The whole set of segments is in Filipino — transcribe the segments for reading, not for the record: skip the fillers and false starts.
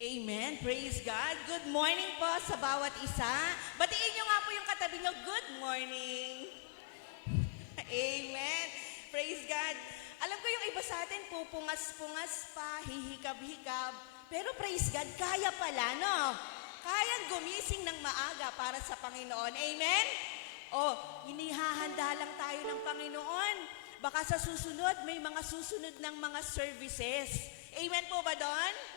Amen. Praise God. Good morning po sa bawat isa. Batiin nyo nga po yung katabi nyo. Good morning. Amen. Praise God. Alam ko yung iba sa atin, pupungas-pungas pa, hihikab-hikab. Pero praise God, kaya pala, no? Kayang gumising ng maaga para sa Panginoon. Amen? O, inihahanda lang tayo ng Panginoon. Baka sa susunod, may mga susunod ng mga services. Amen po ba doon?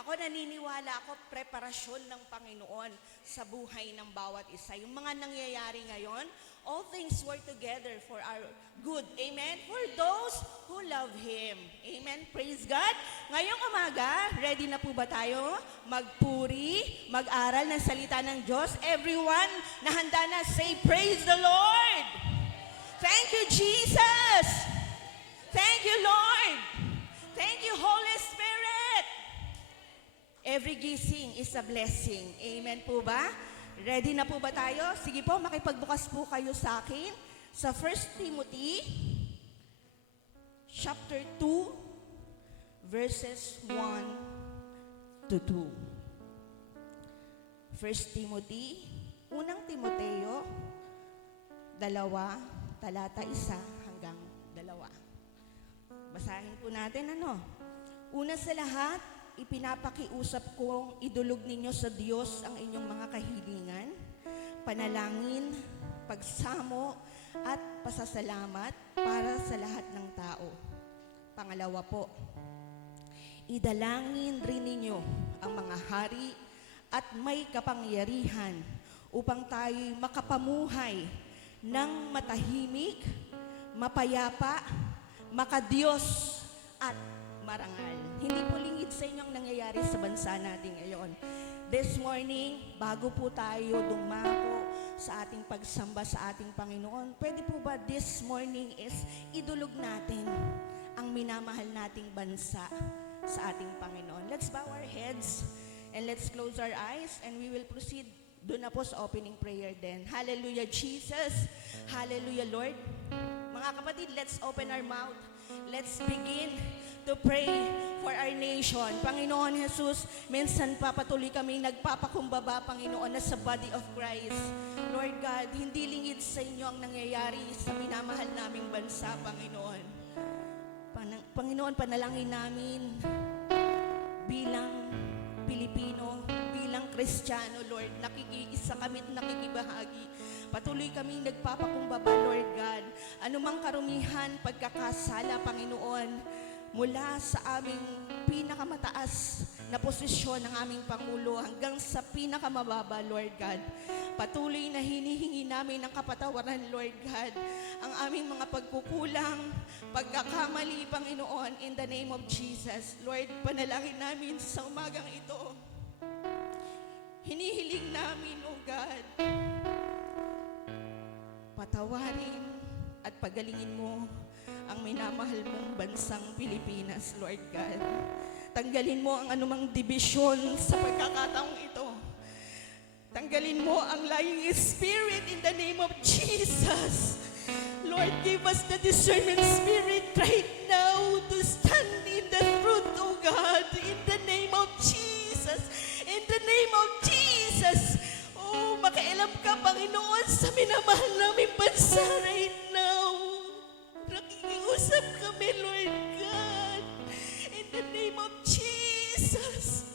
Ako naniniwala ako, preparasyon ng Panginoon sa buhay ng bawat isa. Yung mga nangyayari ngayon, all things work together for our good. Amen? For those who love Him. Amen? Praise God. Ngayong umaga, ready na po ba tayo magpuri, mag-aral ng salita ng Diyos? Everyone na handa na, say, praise the Lord! Thank you, Jesus! Thank you, Lord! Thank you, Holy Spirit! Every gising is a blessing. Amen po ba? Ready na po ba tayo? Sige po, makipagbukas po kayo sa akin sa 1 Timothy chapter 2 verses 1 to 2. 1 Timothy, unang Timoteo, 2, talata 1 hanggang 2. Basahin po natin Una sa lahat, ipinapakiusap kong idulog ninyo sa Diyos ang inyong mga kahilingan, panalangin, pagsamo, at pasasalamat para sa lahat ng tao. Pangalawa po, idalangin rin ninyo ang mga hari at may kapangyarihan upang tayo'y makapamuhay ng matahimik, mapayapa, makadiyos, at marangal. Hindi po lingid sa inyong nangyayari sa bansa natin ngayon. This morning, bago po tayo dumako sa ating pagsamba sa ating Panginoon, pwede po ba this morning is idulog natin ang minamahal nating bansa sa ating Panginoon. Let's bow our heads and let's close our eyes and we will proceed doon na po sa opening prayer din. Hallelujah, Jesus. Hallelujah, Lord. Mga kapatid, let's open our mouth. Let's begin to pray for our nation. Panginoon Jesus, minsan pa patuloy kami nagpapakumbaba, Panginoon, na sa body of Christ. Lord God, hindi lingid sa inyo ang nangyayari sa minamahal naming bansa, Panginoon. Panginoon, panalangin namin bilang Pilipino, bilang Kristiyano, Lord, nakikiisa kami at nakikibahagi. Patuloy kaming nagpapakumbaba, Lord God. Anumang karumihan, pagkakasala, Panginoon, mula sa aming pinakamataas na posisyon ng aming Pangulo hanggang sa pinakamababa, Lord God. Patuloy na hinihingi namin ng kapatawaran, Lord God, ang aming mga pagkukulang, pagkakamali, Panginoon, in the name of Jesus. Lord, panalangin namin sa umagang ito. Hinihiling namin, O God, patawarin at pagalingin mo ang minamahal mong bansang Pilipinas, Lord God. Tanggalin mo ang anumang dibisyon sa pagkakataong ito. Tanggalin mo ang lying spirit in the name of Jesus. Lord, give us the discernment spirit right now to stand in the truth, O God, in the name of Jesus. In the name of Jesus. Oh, makialam ka, Panginoon, sa minamahal naming bansa right now. Nakikiusap kami, Lord God. In the name of Jesus.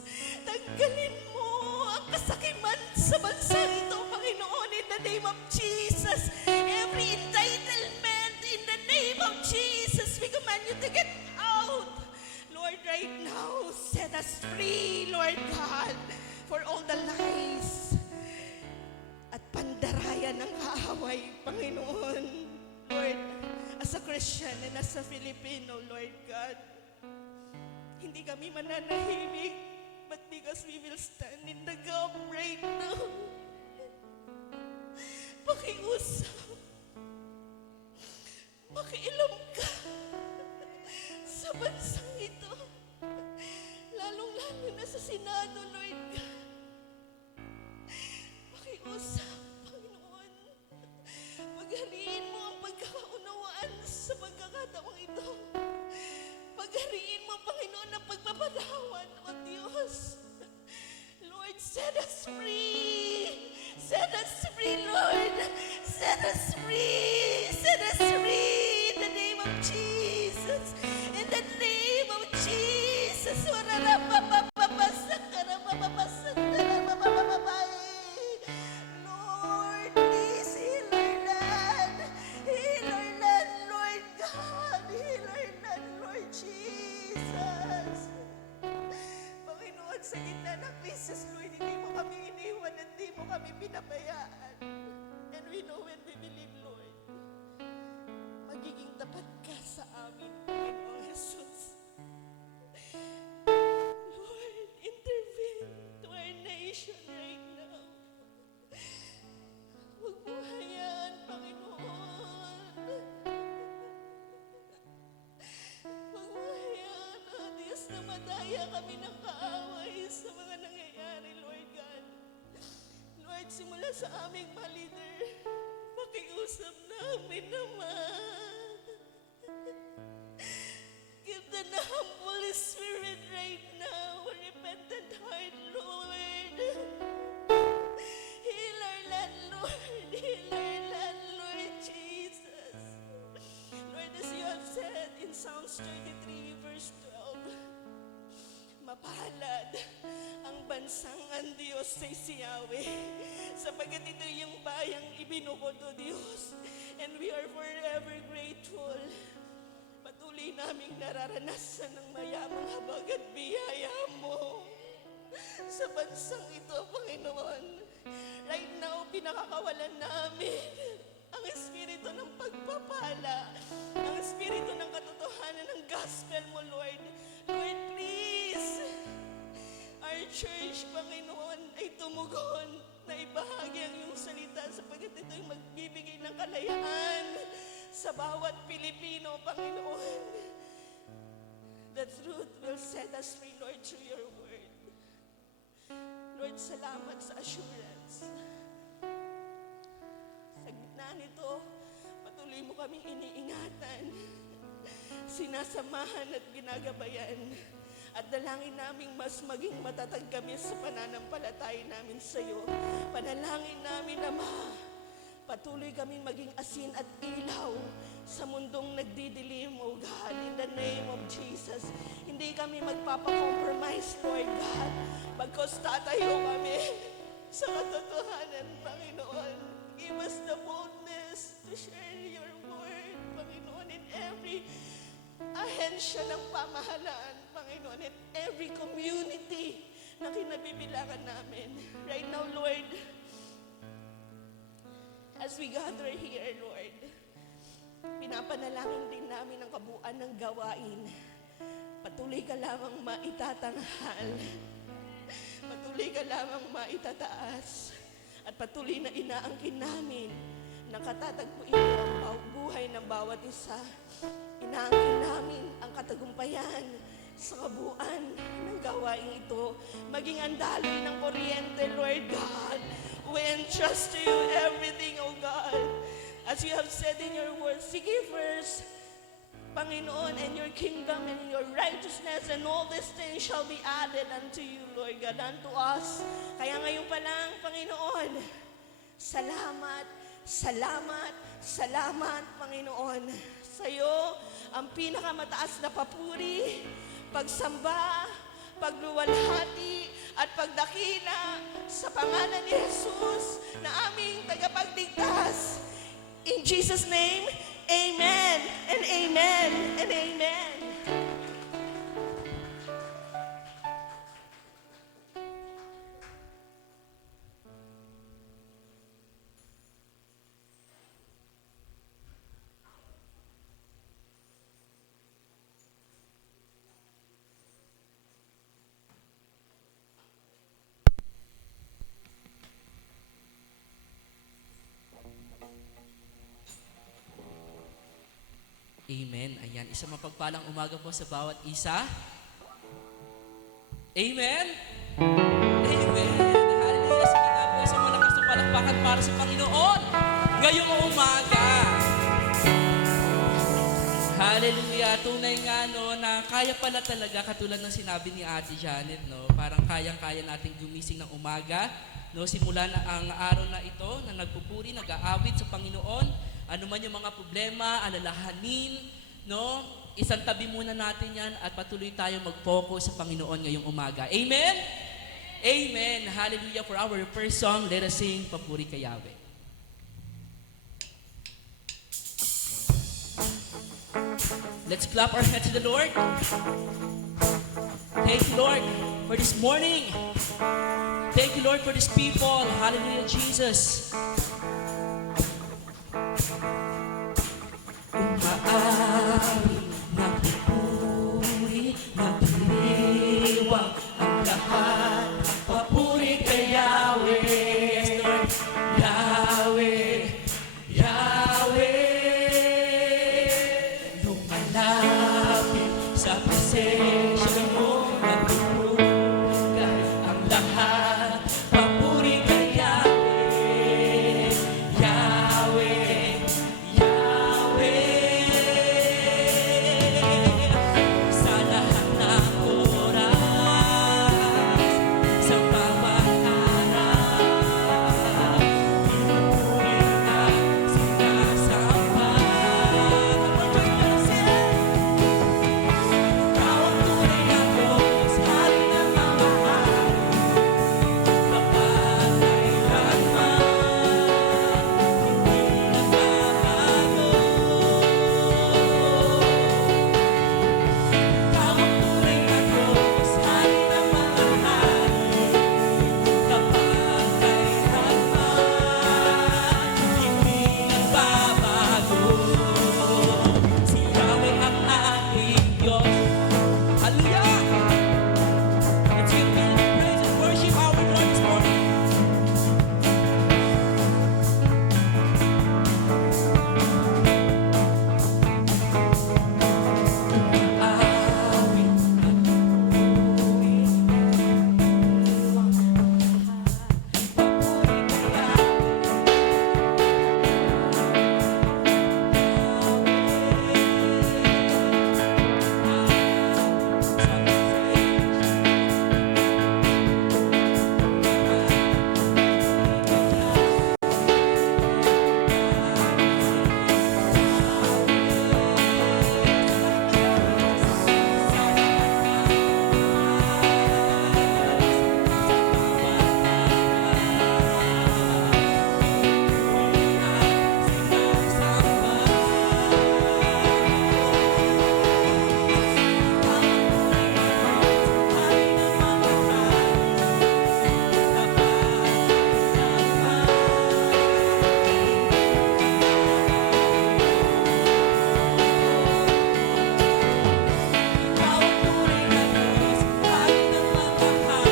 Tanggalin mo ang kasakiman sa bansa ito, Panginoon, in the name of Jesus. Every entitlement, in the name of Jesus, we command you to get out. Lord, right now, set us free, Lord God, for all the lies at pandarayan ng kaaway, Panginoon. Lord, as a Christian and as a Filipino, Lord God, hindi kami mananahimik, but because we will stand in the gap right now. Pakiusap, pakialam ka sa bansang ito, lalong-lalo na sa Senado, Lord God. Pakiusap, Panginoon, paghariin mo ang pagkakaunawaan sa pagkakataong ito. Paghariin mo, Panginoon, ang pagpapatawad, O Diyos. us free. Set us free, Lord. Set us free. Set us free in the name of Jesus. In the name of Jesus. Lord, please heal our land. Heal our land, Lord God. Heal our land, Lord Jesus. Panginoon, sa gitna ng krisis, Lord, hindi mo kami iniwan at hindi mo kami pinabayaan. And we know when we believe, Lord, magiging tapat ka sa amin, Panginoon Jesus. Lord, intervene to our nation right now. Huwag mo hayaan, Panginoon. Huwag mo hayaan, oh Diyos, na madaya kami ng kaaway sa mga nangyayari, Lord God. Lord, simula sa aming mga leader, pakiusap namin naman. Give them the humble spirit right now, a repentant heart, Lord. Heal our land, Lord. Heal our land, Lord Jesus. Lord, as you have said in Psalms 33, verse 12, mapalad ang bansang ang Diyos ay si Yahweh, sapagkat ito yung bayang ibinukod, O Diyos, and we are forever grateful. Patuloy naming nararanasan ng mayamang habag at biyaya mo sa bansang ito, Panginoon. Right now, pinakakawalan namin ang espiritu ng pagpapala, ang espiritu ng katotohanan ng gospel mo, Lord. Lord, please, our church, Panginoon, ay tumugon na ibahagi ang iyong salita sapagkat ito'y magbibigay ng kalayaan sa bawat Pilipino, Panginoon. The truth will set us free, Lord, through your word. Lord, salamat sa assurance. Sa gitna nito, patuloy mo kaming iniingatan, sinasamahan at ginagabayan. At dalangin naming mas maging matatag kami sa pananampalataya namin sa iyo. Panalangin namin, Ama, patuloy kaming maging asin at ilaw sa mundong nagdidilim, O God, in the name of Jesus. Hindi kami magpapakompromise, Lord God, bagkos tatayo kami sa katotohanan, Panginoon. Give us the boldness to share your word, Panginoon, in every ahensya ng pamahalaan, Panginoon, in every community na kinabibilangan namin. Right now, Lord, as we gather here, Lord, pinapanalangin din namin ang kabuuan ng gawain. Patuloy ka lamang maitatanghal. Patuloy ka lamang maitataas. At patuloy na inaangkin namin na katatagpuin mo ang buhay ng bawat isa. Inaangkin namin ang katagumpayan sa kabuuan ng gawain ito. Maging andali ng kuryente, Lord God. We entrust to you everything, O God. As you have said in your word, seek ye first, Panginoon, and your kingdom and your righteousness, and all these things shall be added unto you, Lord God, unto us. Kaya ngayon pa lang, Panginoon, salamat, salamat, salamat, Panginoon. Sa iyo, ang pinakamataas na papuri, pagsamba, pagluwalhati, at pagdakila sa pangalan ni Jesus na aming tagapagligtas. In Jesus' name, amen and amen and amen. Amen. Ayan, isang mapagpalang umaga po sa bawat isa. Amen. Amen. Hallelujah. Sige nga po, isang malakas na palakpakan para sa Panginoon ngayong umaga. Hallelujah. Tunay nga no, na kaya pala talaga, katulad ng sinabi ni Ate Janet, no? Parang kayang-kaya nating gumising ng umaga, no? Simula na ang araw na ito na nagpupuri, nag-aawit sa Panginoon, ano man yung mga problema, alalahanin, no? Isang tabi muna natin yan at patuloy tayo mag-focus sa Panginoon ngayong umaga. Amen? Amen. Hallelujah. For our first song, let us sing Papuri kay Yahweh. Let's clap our hands to the Lord. Thank you, Lord, for this morning. Thank you, Lord, for this people. Hallelujah, Jesus. Umaari, nagpupuri, nagdiriwang ang lahat. Papuri kay Yahweh. Yes, Lord. Yahweh, Yahweh. Lumalapit sa presensya mo, nagpupuri ang lahat. Papuri kay Yahweh, Yahweh, Yahweh. Sa lahat ng oras, sa bawat araw, pinupuri ka, sinasamba. Ikaw ang tunay na Diyos, hari ng mga hari, kapagkailanman, hindi nagbabago. Ikaw ang tunay na Diyos, hari ng mga hari, kapagkailanman, hindi nagbabago. Si Yahweh ang ating Diyos. Hallelujah! Let's give Him praise and worship our Lord this morning. Aawit at puri, papuri kay Ikaw ang tunay na Diyos, hari ng mga hari,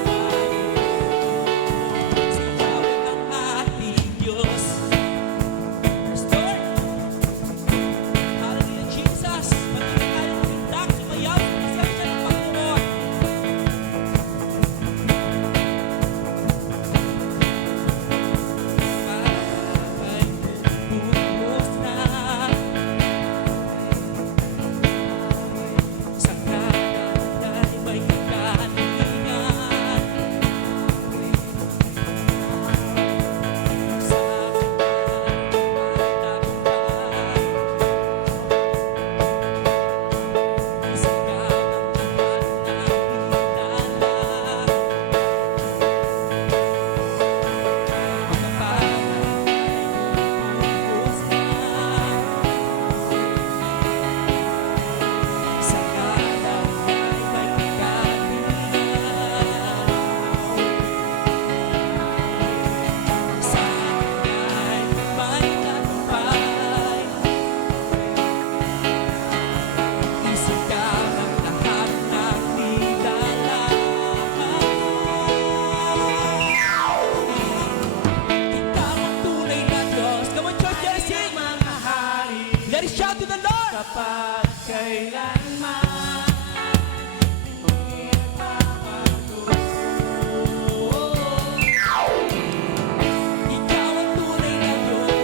kapagkailanman, si Yahweh ang ating Diyos. Yes, Lord. Hallelujah, Jesus. Patuloy tayong umindak, sumayaw sa presensya ng Panginoon. Bagay buhos na sa kanan may kagalingan, sa tagumpay, isigaw ng lahat ng kilala. Ikaw ang tunay na Diyos. Come on, church, let's sing. Let us shout to the Lord. Kapag kailanman, ikaw ang tunay na Diyos.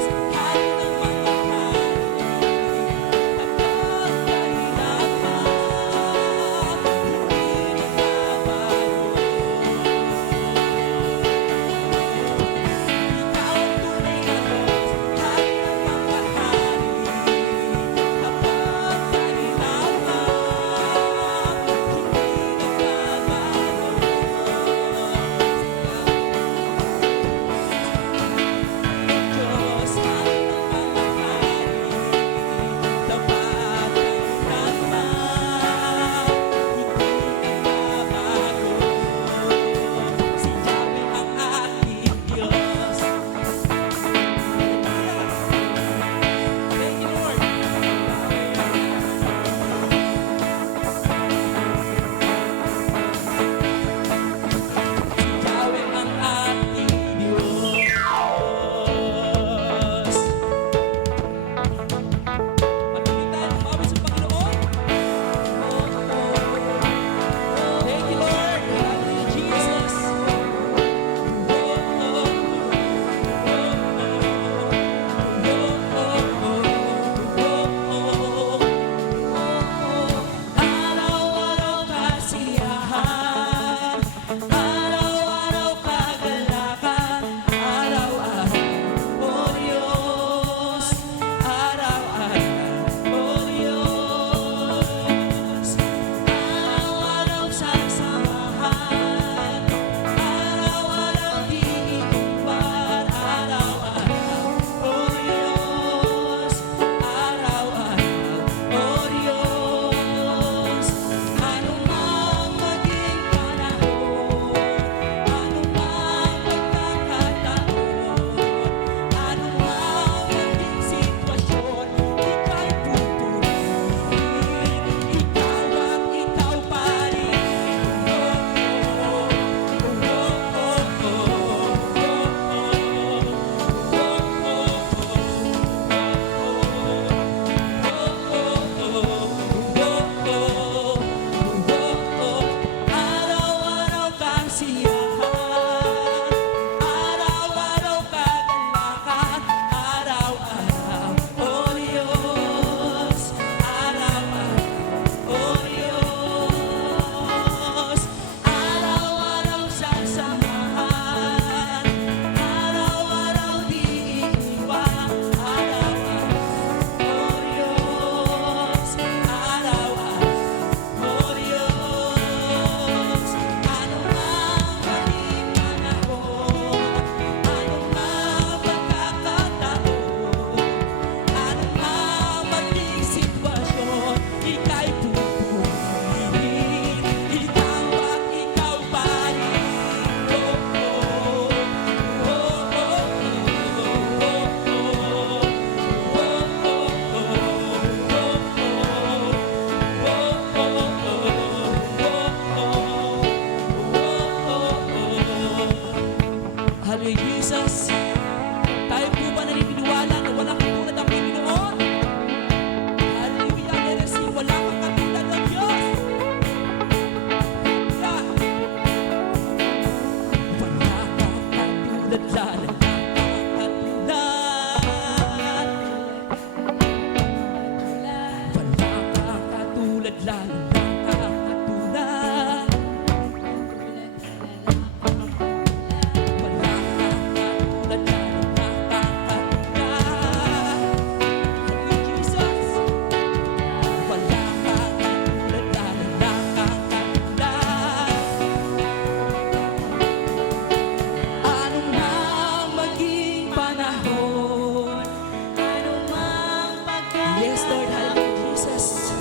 Yes, Lord. Hallelujah, Jesus.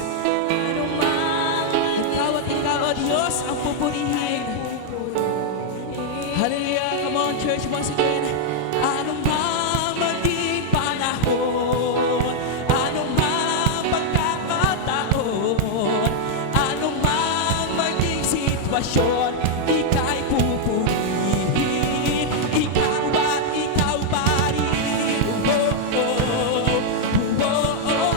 Ikaw, O Diyos, ang pupurihin. Hallelujah. Come on, church, once again. Anong man maging panahon, anong man pagkakataon, anong man maging sitwasyon, ika'y pupurihin. Ikaw ba't ikaw pa rin? Oh, oh, oh, oh, oh,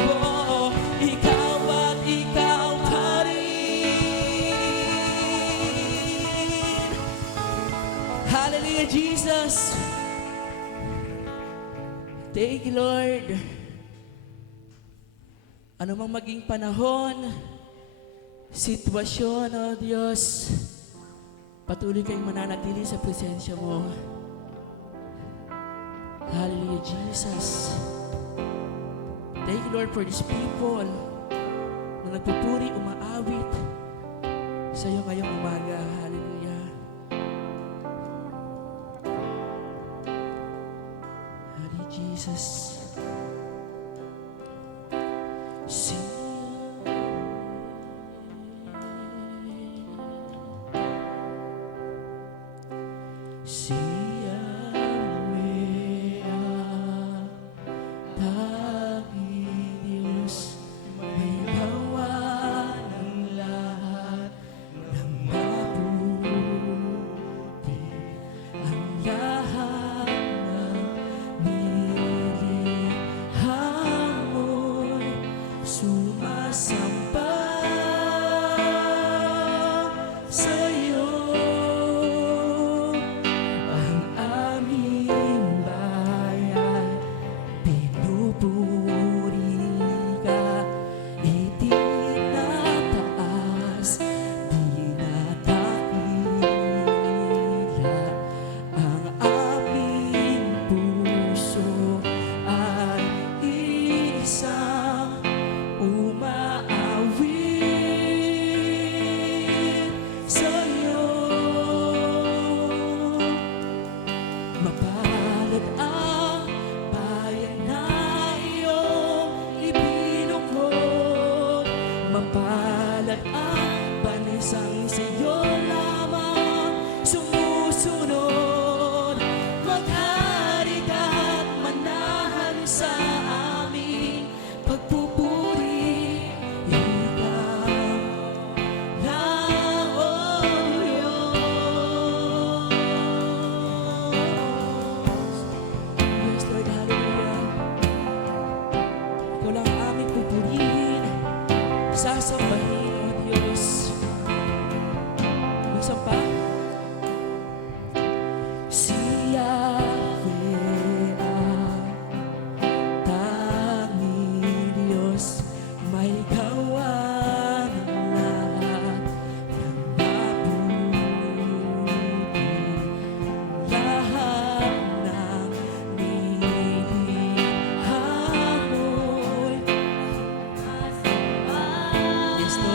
oh, ikaw ba't ikaw pa rin? Hallelujah, Jesus. Thank you, Lord. Ano mang maging panahon, sitwasyon, O Diyos, patuloy kayong mananatili sa presensya mo. Hallelujah, Jesus. Thank you, Lord, for these people na nagpupuri, umaawit sa iyo ngayong umaga. Hallelujah. Hallelujah, Jesus. Si Yahweh ang tanging Diyos, may gawa ng lahat ng mabuti. Ang lahat ng nilikha mo'y sumasamba sa'yo. Ang aming bayan, pinupuri ka, itinataas, dinadakila. Ang aming puso ay isang umaawit sa'yo. Mapalad ang bayan na iyong ibinukod. Mapalad ang bansang sa'yo lamang sumusunod. Maghari ka't manahan sa aming pagpupuri. Ikaw lang, O Diyos. Yes, Lord, hallelujah. Ikaw lang ang aming pupurihin, sasambahin, O Diyos. Minsan pa, si Yahweh ang tanging Diyos, may gawa ng lahat ng mabuti. Lahat ng nilikha mo'y yes, Lord.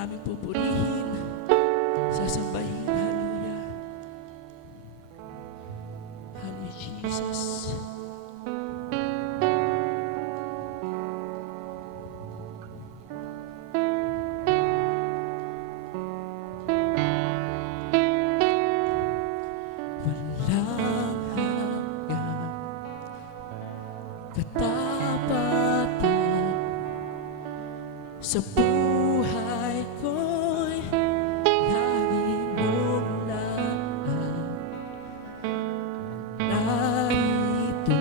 namin pupurihin, sasambahin. Hallelujah. Hallelujah, Jesus. Walang hanggan, katapatan sa buhay ko'y lagi mong laan. Narito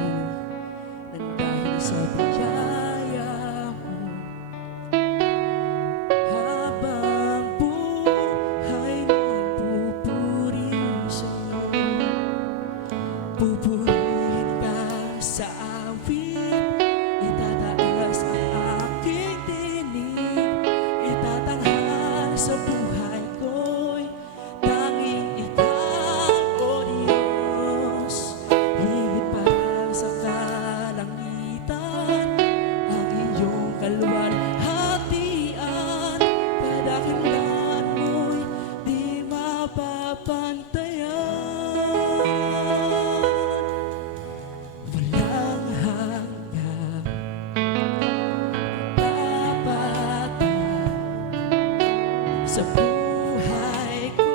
nang dahil sa biyaya mo, habang buhay nagpupuri sa'yo. Pupurihin ka sa awit, itataas ang aking tinig, itatanghal sa buhay ko'y tanging ikaw, O Diyos. Higit pa sa kalangitan, ang iyong kalwalhatian, kadakilaan mo'y di mapapantayan. Walang hanggang katapatan sa buhay ko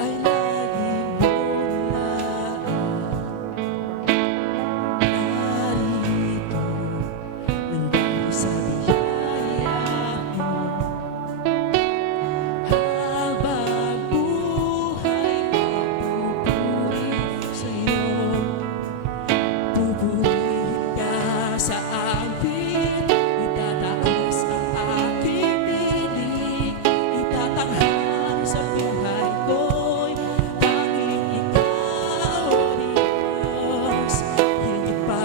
ay lagi mong laan. Narito nang dahil sa biyaya mo, habang buhay magpupuri sa'yo. Pupurihin ka sa awit, itataas ang aking tinig, itatanghal sa buhay ko'y tanging ikaw, O Diyos. Higit pa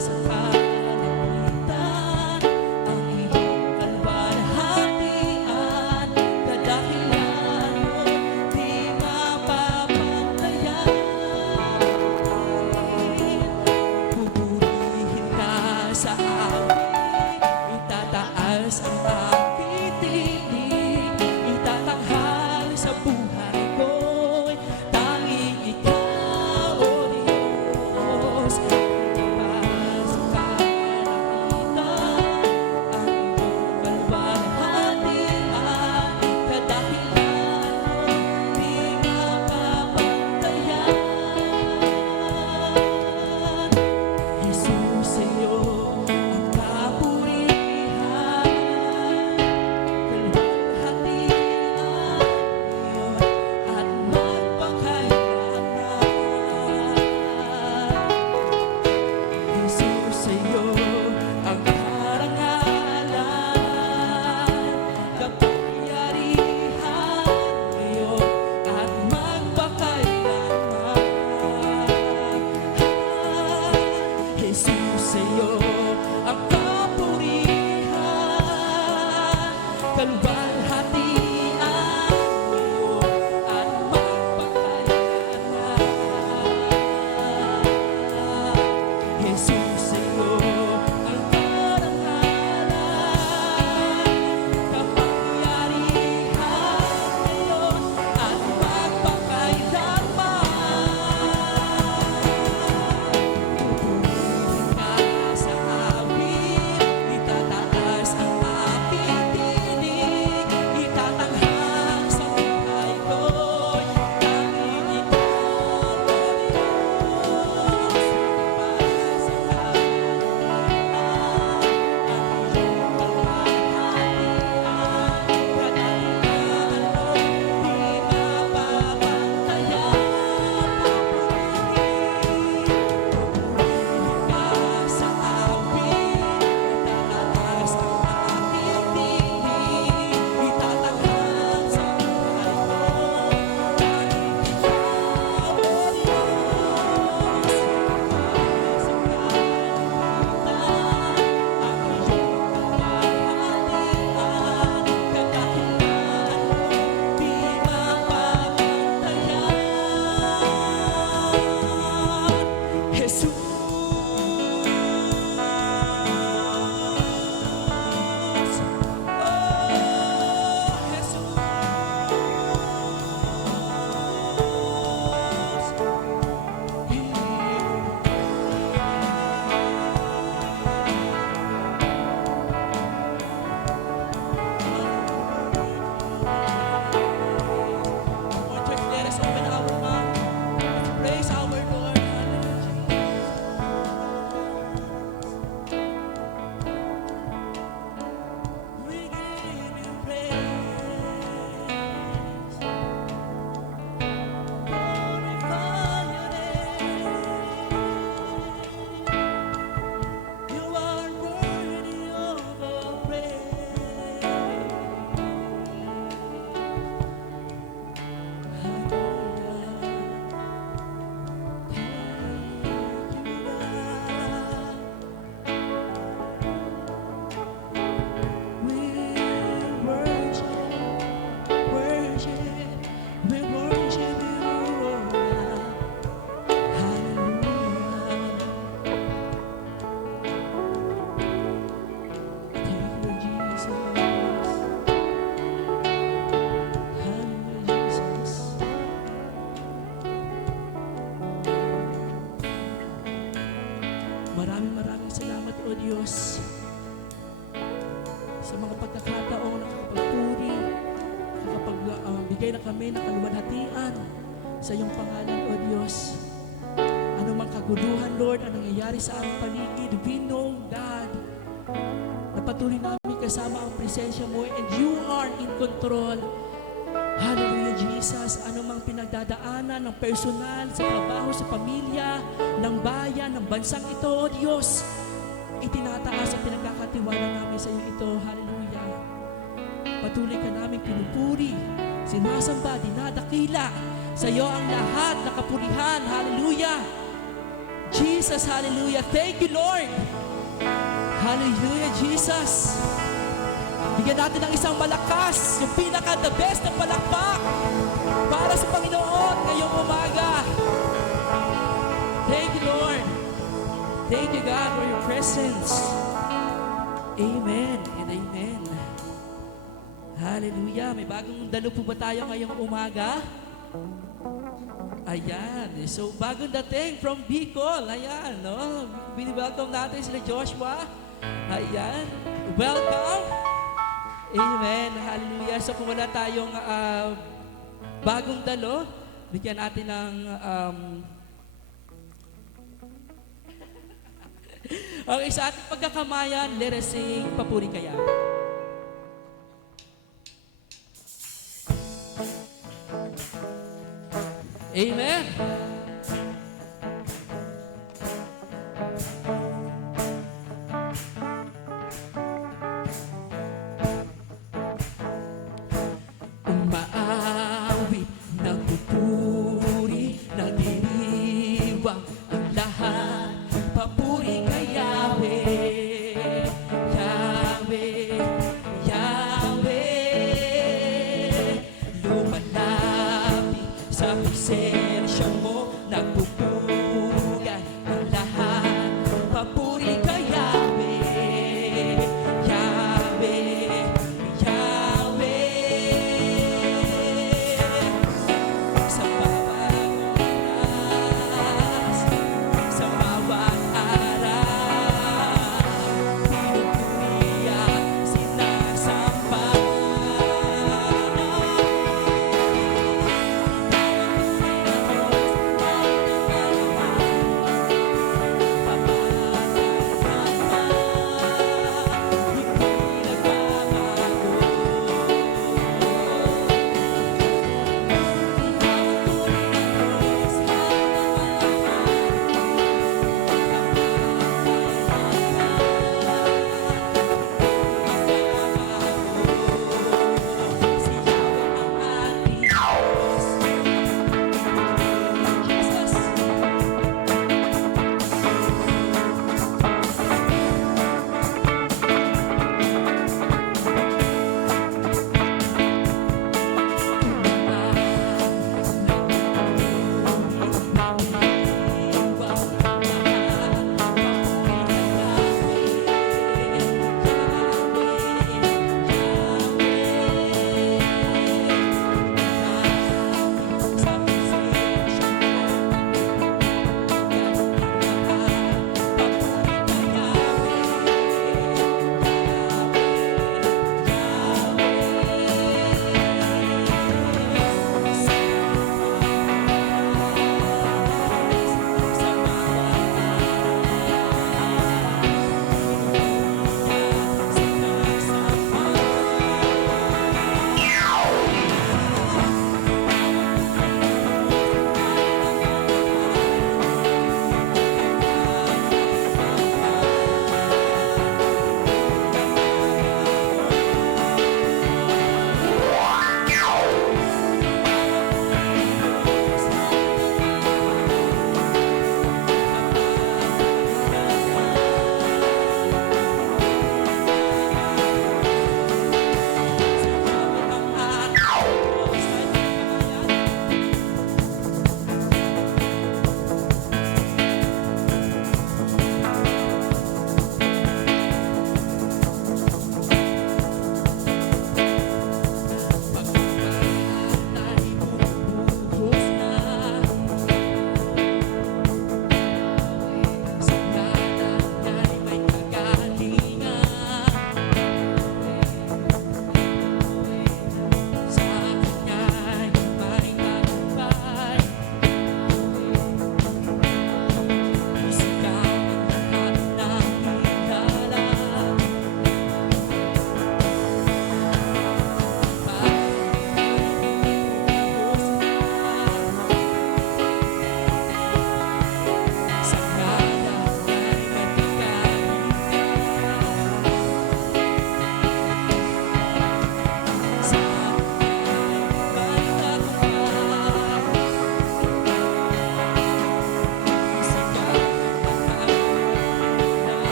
sa kalangitan, ang iyong kalwalhatian, kadakilaan mo di mapapantayan. Pupurihin ka sa awit, itataas ang aking tinig, itatanghal sa buhay ko'y tanging ikaw, O Diyos. Higit pa sa kalangitan, ang iyong kalwalhatian, kadakilaan mo di mapapantayan. Jesus, sa'yo ang kapurihan, kalwalhatian ngayon at magpakailanman. Jesus, sa'yo ang karangalan, kapangyarihan ngayon at magpakailanman. Jesus, sa'yo ang kapurihan, kalwalhatian ngayon at magpakailanman. Jesus, sa'yo ang karangalan, kapangyarihan ngayon at magpakailanman. Pupurihin ka sa O Diyos, sa mga pagkakataong nakakapagpuri, nakakapagbigay na kami ng kaluwalhatian sa iyong pangalan, O Diyos. Ano mang kaguluhan, Lord, ang nangyayari sa aming paligid, we know, God, na patuloy namin kasama ang presensya mo and you are in control. Hallelujah, Jesus. Ano mang pinagdadaanan ng personal, sa trabaho, sa pamilya, ng bayan, ng bansang ito, O Diyos, itinataas at pinagkakatiwala namin sa iyo ito. Hallelujah. Patuloy ka namin pinupuri, sinasamba, dinadakila. Sa iyo ang lahat na kapurihan. Hallelujah. Jesus, hallelujah. Thank you, Lord. Hallelujah, Jesus. Bigyan natin ng isang malakas, yung pinaka-the best na palakpak para sa Panginoon ngayong umaga. Thank you, Lord. Thank you, God, for your presence. Amen and amen. Hallelujah. May bagong dalo po ba tayo ngayong umaga? Ayan. So, bagong dating from Bicol. Ayan, no? Binibelcome natin sila Joshua. Ayan. Welcome. Amen. Hallelujah. So, kung wala tayong bagong dalo, bigyan natin ng okay, sa ating pagkakamayan, let us sing Papuri Kaya. Amen. Umaawit, nagpupuri, nagdiriwang ang lahat. Papuri kay Yahweh, Yahweh, Yahweh. Lumalapit sa presensya mo, nagpupugan ang lahat. Papuri kay Yahweh, Yahweh, Yahweh. Sa bawat oras, sa bawat araw,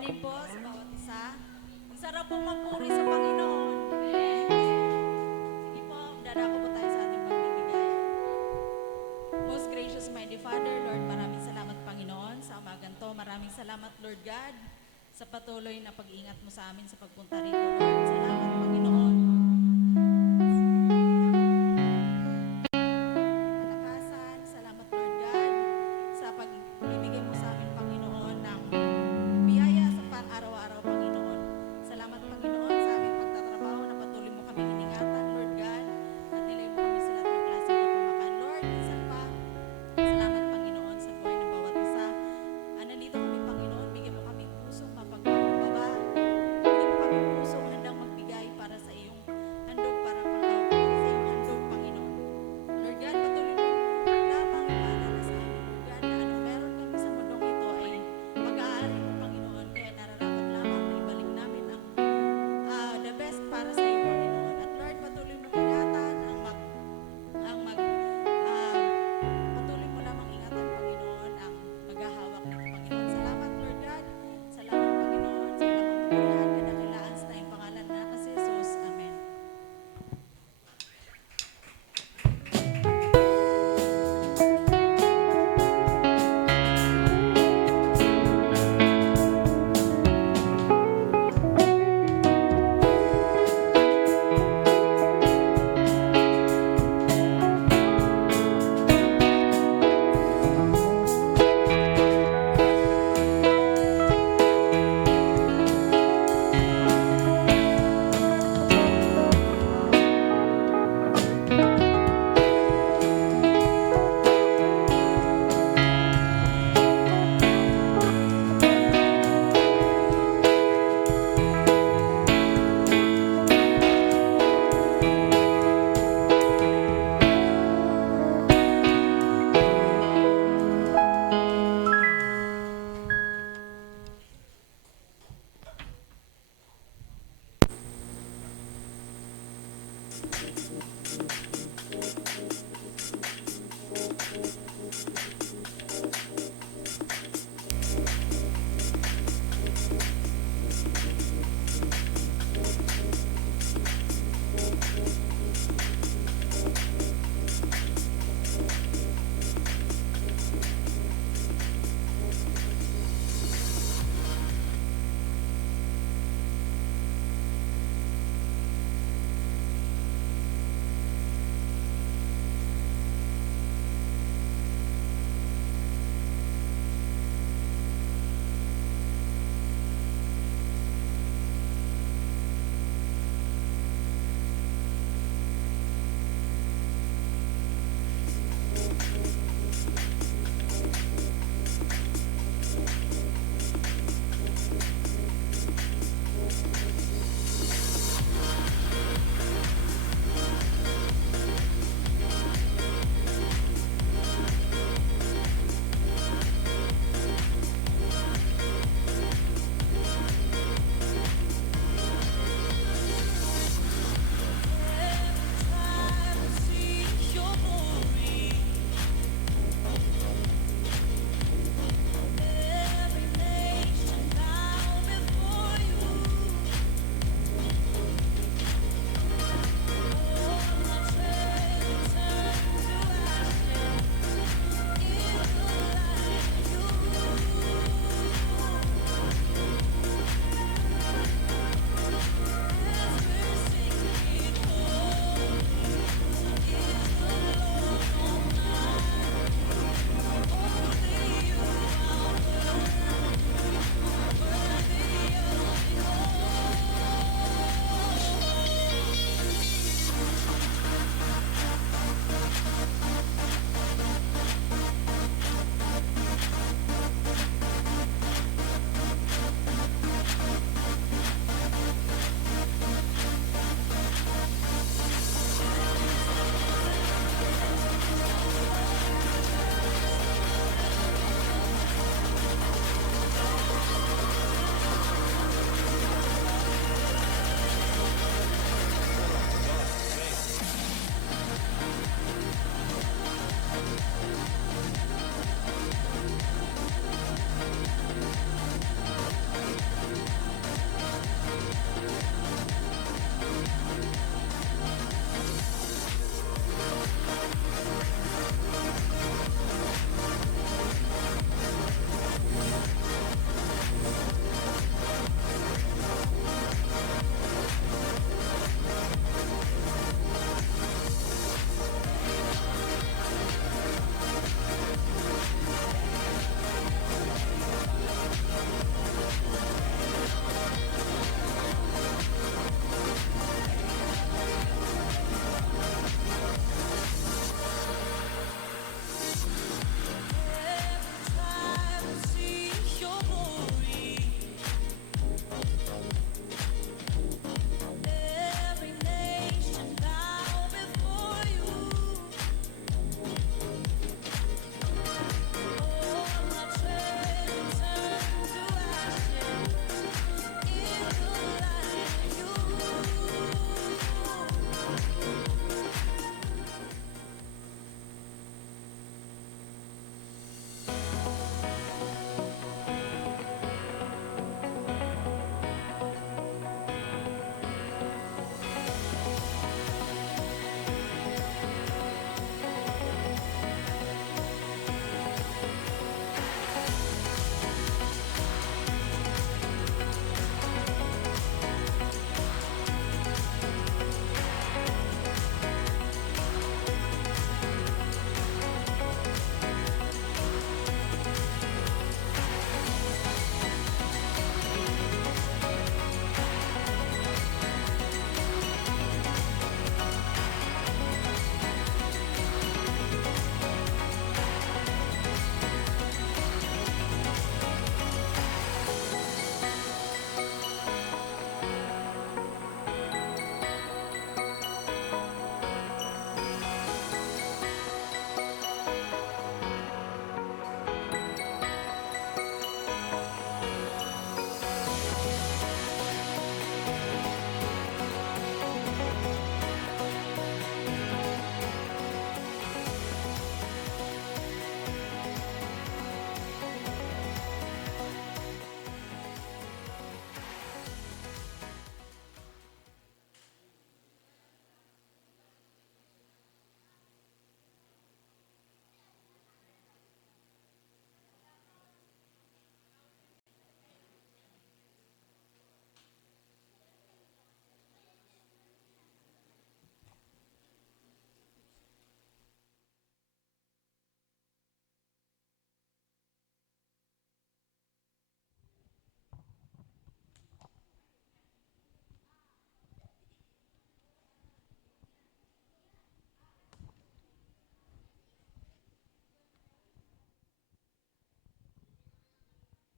morning po sa bawat isa. Ang sarap po magpuri sa Panginoon. Sige po, dadako po tayo sa ating pagbibigay. Most gracious mighty Father, Lord, maraming salamat Panginoon sa umagang to. Maraming salamat Lord God sa patuloy na pag-iingat mo sa amin sa pagpunta rito, Lord. Salamat Panginoon. Kalakasan, salamat Lord God sa pagbibigay mo sa amin Panginoon ng biyaya sa pang-araw-araw Panginoon. Salamat Panginoon sa aming pagtatrabaho na patuloy mo kami iningatan Lord God at nilay mo kami sa lahat ng klaseng kapamakan. Lord, minsan pa, salamat Panginoon sa buhay ng bawat isa. Nandito kami Panginoon, bigyan mo kami pusong mapagpakumbaba. Bigyan mo kami pusong handang magbigay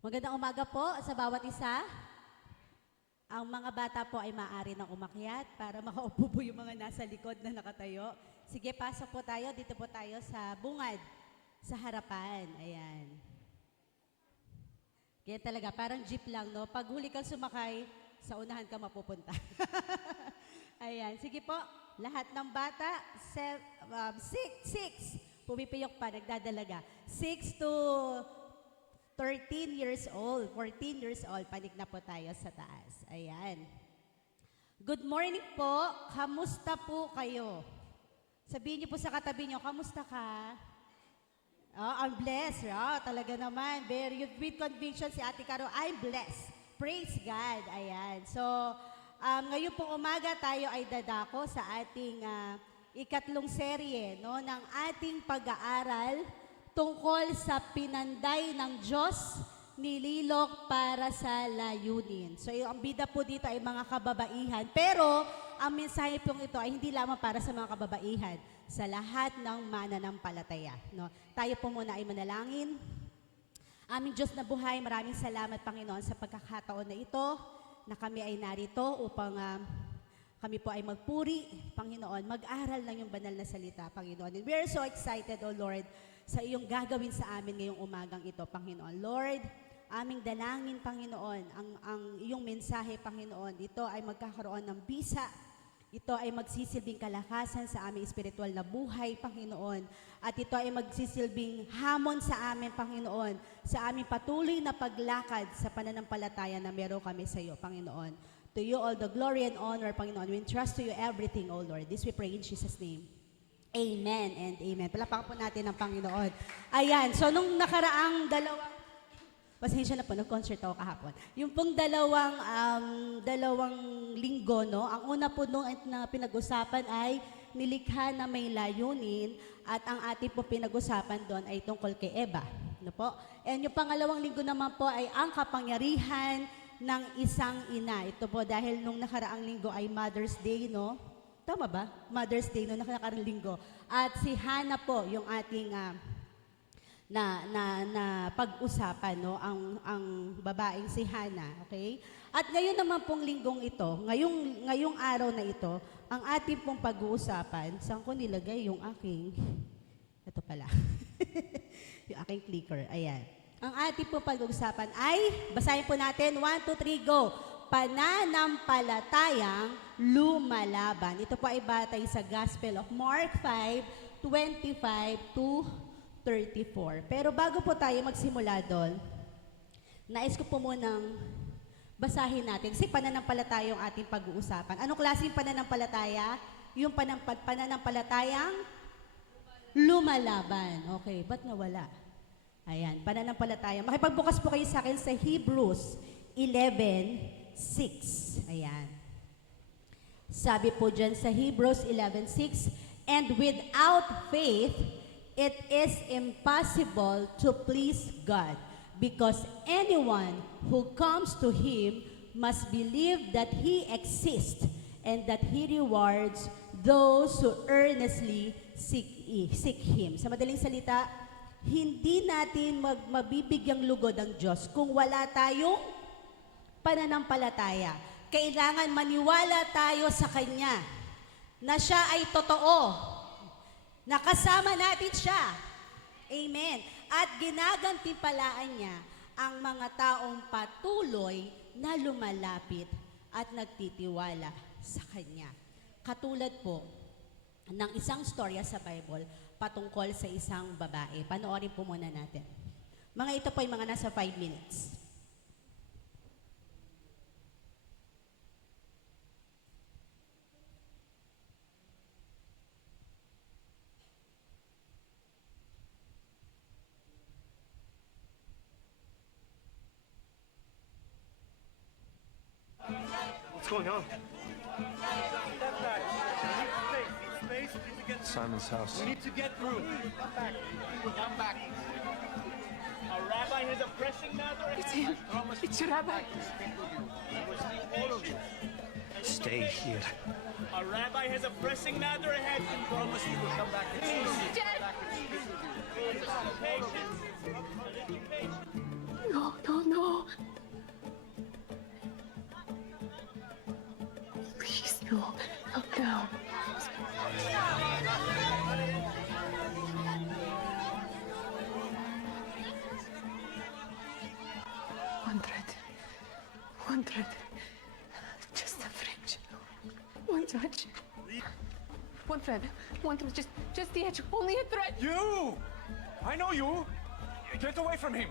Magandang umaga po sa bawat isa. Ang mga bata po ay maaari ng umakyat para makaupo po yung mga nasa likod na nakatayo. Sige, pasok po tayo. Dito po tayo sa bungad, sa harapan. Ayan. Kaya talaga, parang jeep lang, no? Pag huli kang sumakay, sa unahan ka mapupunta. Ayan. Sige po, lahat ng bata, 6, pumipiyok pa, nagdadalaga. 6 to 13 years old, 14 years old, panik na po tayo sa taas. Ayan. Good morning po. Kamusta po kayo? Sabihin niyo po sa katabi niyo, kamusta ka? Oh, I'm blessed. Oh, talaga naman. Very with conviction si Ate Caro, I'm blessed. Praise God. Ayan. So, ngayon pong umaga tayo ay dadako sa ating ikatlong serye, no, ng ating pag-aaral tungkol sa pinanday ng Diyos nililok para sa layunin. So, ang bida po dito ay mga kababaihan. Pero, ang mensahe pong ito ay hindi lamang para sa mga kababaihan, sa lahat ng mananampalataya. No? Tayo po muna ay manalangin. Aming Diyos na buhay, maraming salamat, Panginoon, sa pagkakataon na ito, na kami ay narito upang kami po ay magpuri, Panginoon, mag-aral ng iyong banal na salita, Panginoon. And we are so excited, O Lord, sa iyong gagawin sa amin ngayong umagang ito, Panginoon. Lord, aming dalangin, Panginoon, ang iyong mensahe, Panginoon, ito ay magkakaroon ng bisa. Ito ay magsisilbing kalakasan sa aming espiritual na buhay, Panginoon. At ito ay magsisilbing hamon sa amin, Panginoon, sa aming patuloy na paglakad sa pananampalataya na meron kami sa iyo, Panginoon. To you all the glory and honor, Panginoon. We entrust to you everything, O Lord. This we pray in Jesus' name. Amen and amen. Palapakan po natin ang Panginoon. Ayan, so nung nakaraang pasensya na po, nag-concert ako kahapon. Yung pong dalawang linggo, no? Ang una po nung na pinag-usapan ay nilikha na may layunin at ang ating po pinag-usapan doon ay tungkol kay Eva. No po? And yung pangalawang linggo naman po ay ang kapangyarihan ng isang ina. Ito po dahil nung nakaraang linggo ay Mother's Day, no? Tama ba? Mother's Day nung nakaraang linggo. At si Hannah po, yung ating na pag-usapan, no, ang babaeng si Hannah, okay? At ngayon naman pong linggong ito, ngayong araw na ito, ang ating pong pag-uusapan, saan ko nilagay yung aking, ito pala, yung aking clicker, ayan. Ang ating pong pag-uusapan ay, basahin po natin, 1, 2, 3, go! Pananampalatayang lumalaban. Ito po ay batay sa Gospel of Mark 5:25 to 34. Pero bago po tayo magsimula doon, nais ko po munang basahin natin. Kasi pananampalataya yung ating pag-uusapan. Anong klaseng pananampalataya? Yung pananampalatayang lumalaban. Okay, ba't nawala? Ayan, pananampalataya. Makipagbukas po kayo sa akin sa Hebrews 11:6. Ayan. Sabi po dyan sa Hebrews 11:6, and without faith, it is impossible to please God, because anyone who comes to Him must believe that He exists and that He rewards those who earnestly seek Him. Sa madaling salita, hindi natin mabibigyang lugod ang Diyos kung wala tayong pananampalataya. Kailangan maniwala tayo sa Kanya na Siya ay totoo. Nakasama natin siya. Amen. At ginagantimpalaan niya ang mga taong patuloy na lumalapit at nagtitiwala sa Kanya. Katulad po ng isang storya sa Bible patungkol sa isang babae. Panoorin po muna natin. Mga ito po ay mga nasa 5 minutes. What's going on? Simon's house. We need to get through. Come back. Come back. Our rabbi has a pressing matter. It's him. It's your rabbi. All of you. Stay here. Our rabbi has a pressing matter ahead. I promise we will come back. Please. Dad! Patience. A little patience. No, no, no. Please, no. Calm down. 100. Just a fringe. One touch. One thread. One thread. Just the edge. Only a thread. You! I know you! Get away from him!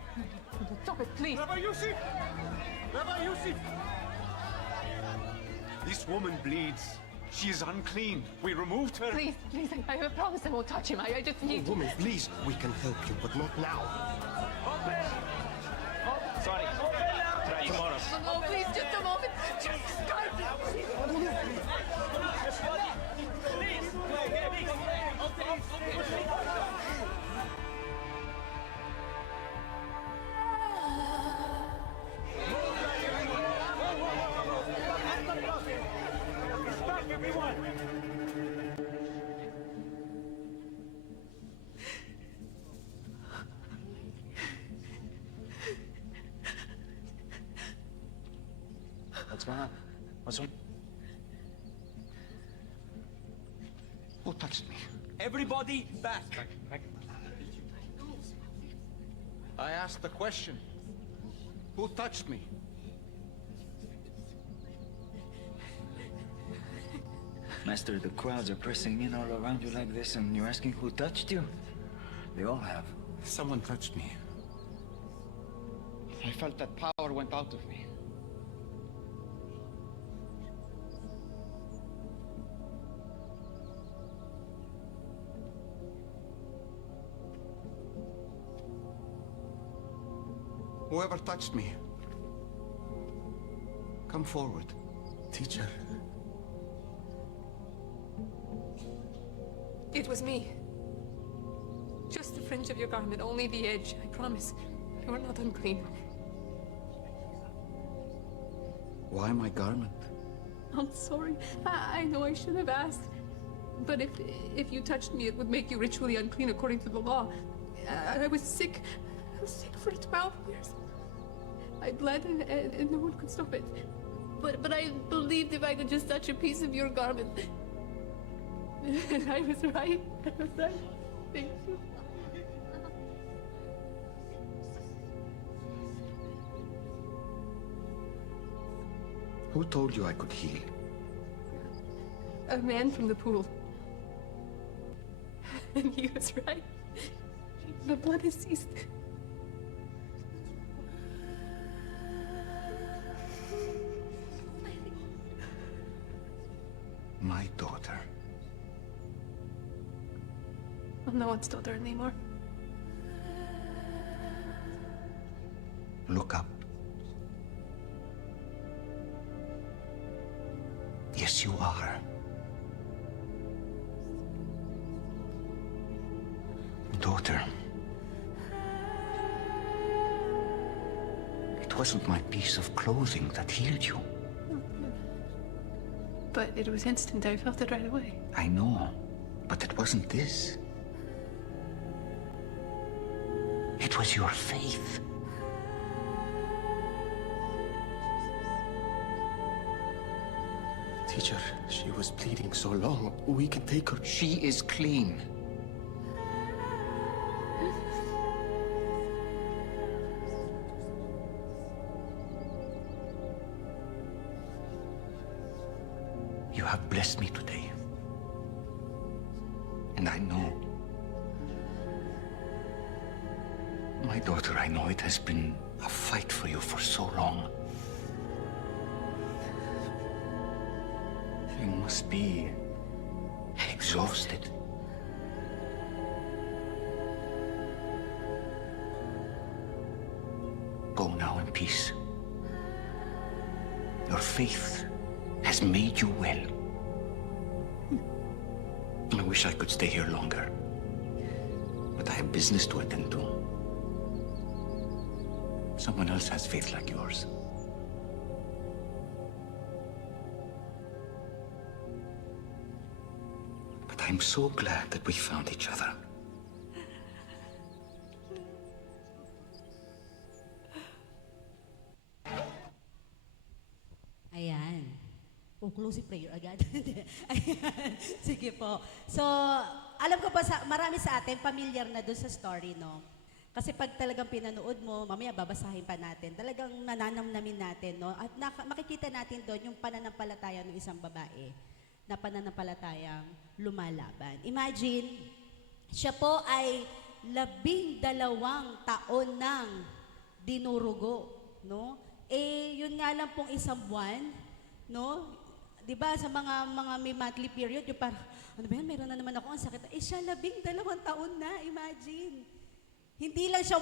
Stop it, please. Rabbi Yusuf! Rabbi Yusuf! This woman bleeds. She is unclean. We removed her. Please, I promise I won't touch him. I just need to. Woman, please, we can help you, but not now. Sorry. Try tomorrow. No, please, just a moment. Just Back, everyone! What's going on? What's wrong? Who touched me? Everybody back! I asked the question. Who touched me? Master, the crowds are pressing in all around you like this, and you're asking who touched you? They all have. Someone touched me. I felt that power went out of me. Whoever touched me, come forward. Teacher. It was me. Just the fringe of your garment, only the edge. I promise. You are not unclean. Why my garment? I'm sorry. I know I should have asked. But if you touched me, it would make you ritually unclean according to the law. I was sick. I was sick for 12 years. I bled and no one could stop it. But I believed if I could just touch a piece of your garment. And I was right. I was right. Thank you. Who told you I could heal? A man from the pool. And he was right. The blood has ceased. My daughter. I'm no one's daughter anymore. Look up. Yes, you are. Daughter. It wasn't my piece of clothing that healed you. But it was instant. I felt it right away. I know, but it wasn't this. It was your faith. Teacher, she was bleeding so long. We can take her. She is clean. You have blessed me today. And I know. My daughter, I know it has been a fight for you for so long. You must be exhausted. Go now in peace. Your faith has made you well. I wish I could stay here longer, but I have business to attend to. Someone else has faith like yours. But I'm so glad that we found each other. conclusive prayer agad. Ayan. Sige po. So, alam ko ba, marami sa atin familiar na doon sa story, no? Kasi pag talagang pinanood mo, mamaya babasahin pa natin, talagang nananamnamin natin, no? At makikita natin doon yung pananampalataya ng isang babae na pananampalatayang lumalaban. Imagine, siya po ay 12 taon nang dinurugo, no? Eh, yun nga lang pong isang buwan, no? 'Di ba sa mga may monthly period, yung parang, ano ba yan, meron na naman ako ang sakit. Eh, siya 12 taon na, imagine. Hindi lang siya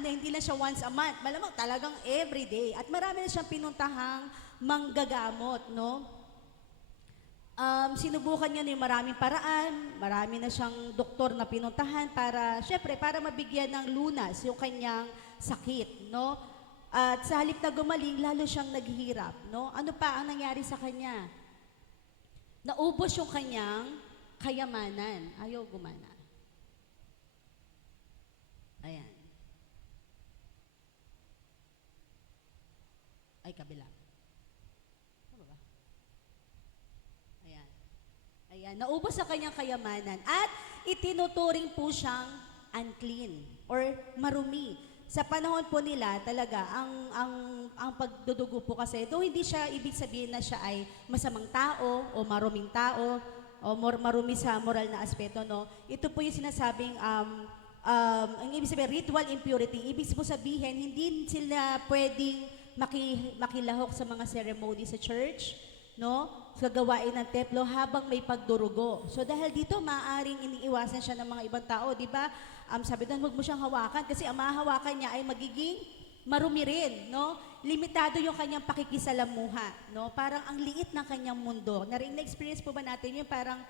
hindi lang siya once a month, malamang talagang every day. At marami na siyang pinuntahang manggagamot, no? Sinubukan niya ng maraming paraan, marami na siyang doktor na pinuntahan para, syempre, para mabigyan ng lunas yung kanyang sakit, no? At sa halip na gumaling, lalo siyang naghihirap, no? Ano pa ang nangyari sa kanya? Naubos yung kanyang kayamanan. Ayaw gumana. Ayan. Ay, kabila. Ano ba? Ayan. Ayan. Naubos ang kanyang kayamanan. At itinuturing po siyang unclean or marumi. Sa panahon po nila, talaga, ang pagdudugo po kasi, though hindi siya ibig sabihin na siya ay masamang tao o maruming tao o marumi sa moral na aspeto, no? Ito po yung sinasabing, ang ibig sabihin, ritual impurity. Ibig po sabihin, hindi sila pwedeng makilahok sa mga ceremony sa church, no? Sa gawain ng templo habang may pagdurugo. So dahil dito, maaaring iniiwasan siya ng mga ibang tao, di ba? Sabi doon, huwag mo siyang hawakan kasi ang mahahawakan niya ay magiging marumi rin, no? Limitado yung kanyang pakikisalamuha, no? Parang ang liit ng kanyang mundo. Na-experience po ba natin yung parang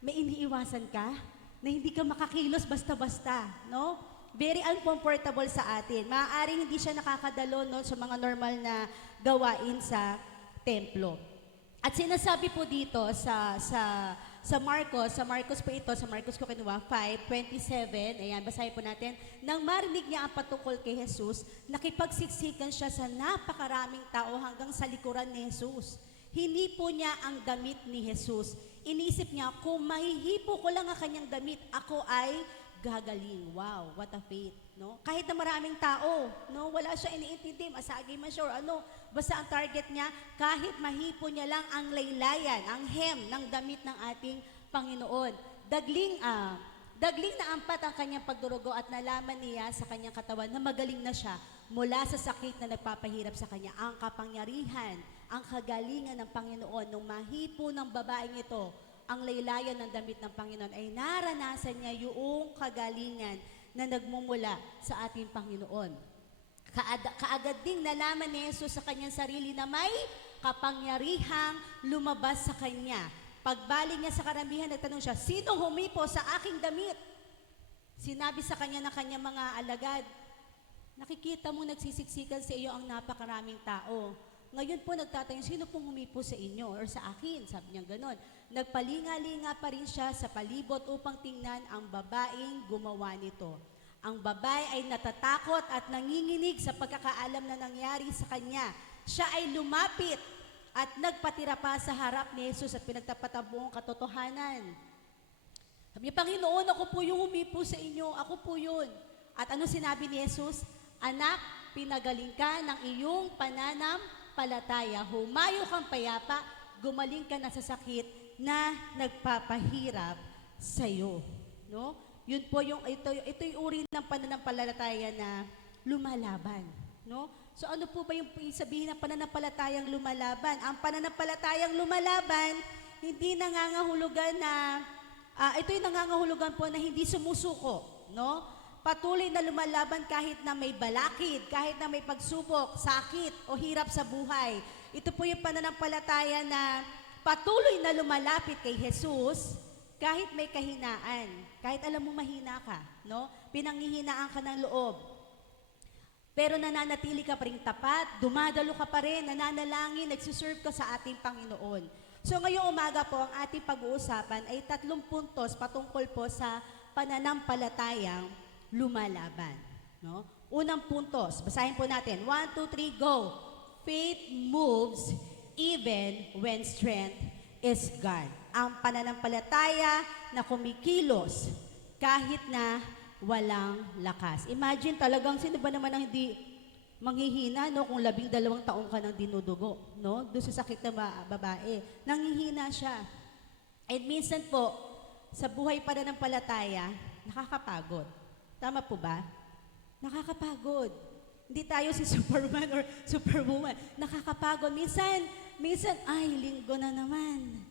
may iniiwasan ka na hindi ka makakilos basta-basta, no? Very uncomfortable sa atin. Maaaring hindi siya nakakadalo, no, sa mga normal na gawain sa templo. At sinasabi po dito sa Marcos po ito, sa Marcos ko kinuha, 5:27, ayan, basahin po natin. Nang marinig niya ang patungkol kay Jesus, nakipagsiksikan siya sa napakaraming tao hanggang sa likuran ni Jesus. Hinipo niya ang damit ni Jesus. Inisip niya, kung mahihipo ko lang ang kanyang damit, ako ay gagaling. Wow, what a faith, no? Kahit na maraming tao, no, wala siya iniintindi, masagi man siya or ano, basta ang target niya, kahit mahipo niya lang ang laylayan, ang hem ng damit ng ating Panginoon. Dagling na ampat ang kanyang pagdurugo at nalaman niya sa kanyang katawan na magaling na siya mula sa sakit na nagpapahirap sa kanya. Ang kapangyarihan, ang kagalingan ng Panginoon nung mahipo ng babaeng ito, ang laylayan ng damit ng Panginoon, ay naranasan niya yung kagalingan na nagmumula sa ating Panginoon. Kaagad ding nalaman ni Jesus sa kanyang sarili na may kapangyarihang lumabas sa kanya. Pagbalik niya sa karamihan, nagtanong siya, sino humipo sa aking damit? Sinabi sa kanya ng kanyang mga alagad, nakikita mo nagsisiksikan sa iyo ang napakaraming tao. Ngayon po nagtatanong, sino pong humipo sa inyo or sa akin? Sabi niya ganon. Nagpalinga-linga pa rin siya sa palibot upang tingnan ang babaeng gumawa nito. Ang babae ay natatakot at nanginginig sa pagkakaalam na nangyari sa kanya. Siya ay lumapit at nagpatira pa sa harap ni Jesus at pinagtapat ang buong katotohanan. Sabi niya, Panginoon, ako po yung humipo sa inyo. Ako po yun. At ano sinabi ni Jesus? Anak, pinagaling ka ng iyong pananampalataya. Humayo kang payapa, gumaling ka na sa sakit na nagpapahirap sa iyo, no? Yun po yung ito yung uri ng pananampalataya na lumalaban, no? So ano po ba yung sabihin ng pananampalatayang lumalaban? Ang pananampalatayang lumalaban hindi nangangahulugan na ito yung nangangahulugan po na hindi sumusuko, no? Patuloy na lumalaban kahit na may balakid, kahit na may pagsubok, sakit o hirap sa buhay. Ito po yung pananampalataya na patuloy na lumalapit kay Jesus kahit may kahinaan, kahit alam mo mahina ka, no? Pinanghihinaan ka ng loob. Pero nananatili ka pa rin tapat, dumadalo ka pa rin, nananalangin, nagsiserve ka sa ating Panginoon. So ngayong umaga po, ang ating pag-uusapan ay 3 puntos patungkol po sa pananampalatayang lumalaban, no? Unang puntos, basahin po natin. 1, 2, 3, go! Faith moves even when strength is gone. Ang pananampalataya na kumikilos kahit na walang lakas. Imagine talagang sino ba naman ang hindi manghihina, no? Kung 12 taong ka nang dinudugo, no? Doon sa sakit na babae. Nanghihina siya. And minsan po, sa buhay pananampalataya, nakakapagod. Tama po ba? Nakakapagod. Hindi tayo si Superman or Superwoman. Nakakapagod. Minsan, ay, linggo na naman.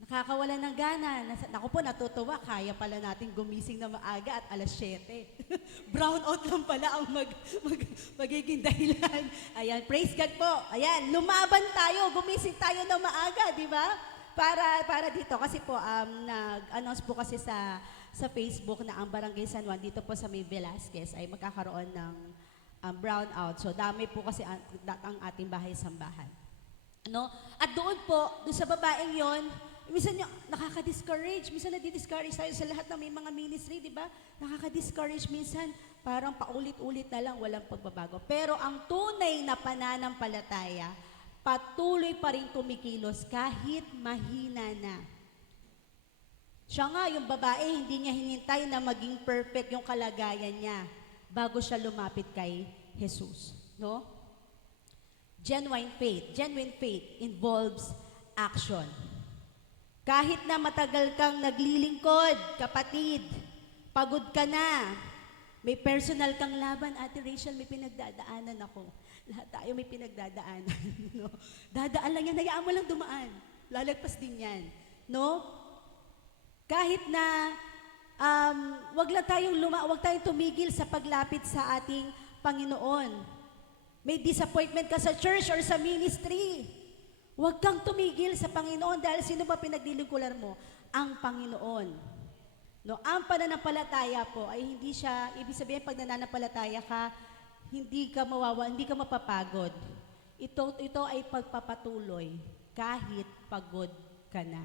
Nakakawala ng gana. Naku po, natutuwa. Kaya pala natin gumising na maaga at alas 7. Brown out lang pala ang magiging dahilan. Ayan, praise God po. Ayan, lumaban tayo. Gumising tayo na maaga, di ba? Para dito. Kasi po, nag-announce po kasi sa Facebook na ang Barangay San Juan, dito po sa May Velasquez, ay magkakaroon ng brownout. So, dami po kasi ang ating bahay-sambahan. No? At doon sa babaeng yon, minsan nakaka-discourage, minsan nadi-discourage tayo sa lahat ng may mga ministry, di ba? Nakaka-discourage minsan, parang paulit-ulit na lang, walang pagbabago. Pero ang tunay na pananampalataya, patuloy pa rin kumikilos kahit mahina na. Siya nga, yung babae, hindi niya hinintay na maging perfect yung kalagayan niya bago siya lumapit kay Jesus. No? Genuine faith involves action. Kahit na matagal kang naglilingkod, kapatid, pagod ka na, may personal kang laban, Ate Rachel, may pinagdadaanan ako. Lahat tayo may pinagdadaanan. No? Dadaan lang yan, hayaan mo lang dumaan. Lalagpas din yan. No? Kahit na wag tayong tumigil sa paglapit sa ating Panginoon. May disappointment ka sa church or sa ministry. Huwag kang tumigil sa Panginoon dahil sino ba pinaglilingkuran mo? Ang Panginoon. No, ang pananampalataya po ay hindi siya, ibig sabihin pag nananampalataya ka, hindi ka mapapagod. Ito ay pagpapatuloy kahit pagod ka na.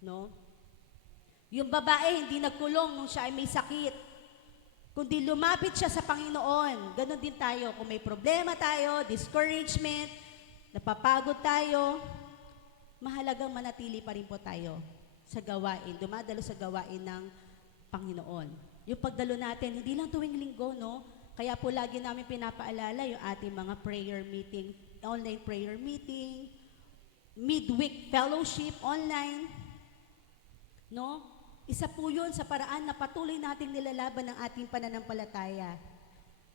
No? Yung babae hindi nagkulong nung siya ay may sakit. Kundi lumapit siya sa Panginoon. Ganon din tayo. Kung may problema tayo, discouragement, napapagod tayo, mahalagang manatili pa rin po tayo sa gawain, dumadalo sa gawain ng Panginoon. Yung pagdalo natin, hindi lang tuwing linggo, no? Kaya po lagi namin pinapaalala yung ating mga prayer meeting, online prayer meeting, midweek fellowship online, no? Isa po yun sa paraan na patuloy nating nilalaban ng ating pananampalataya.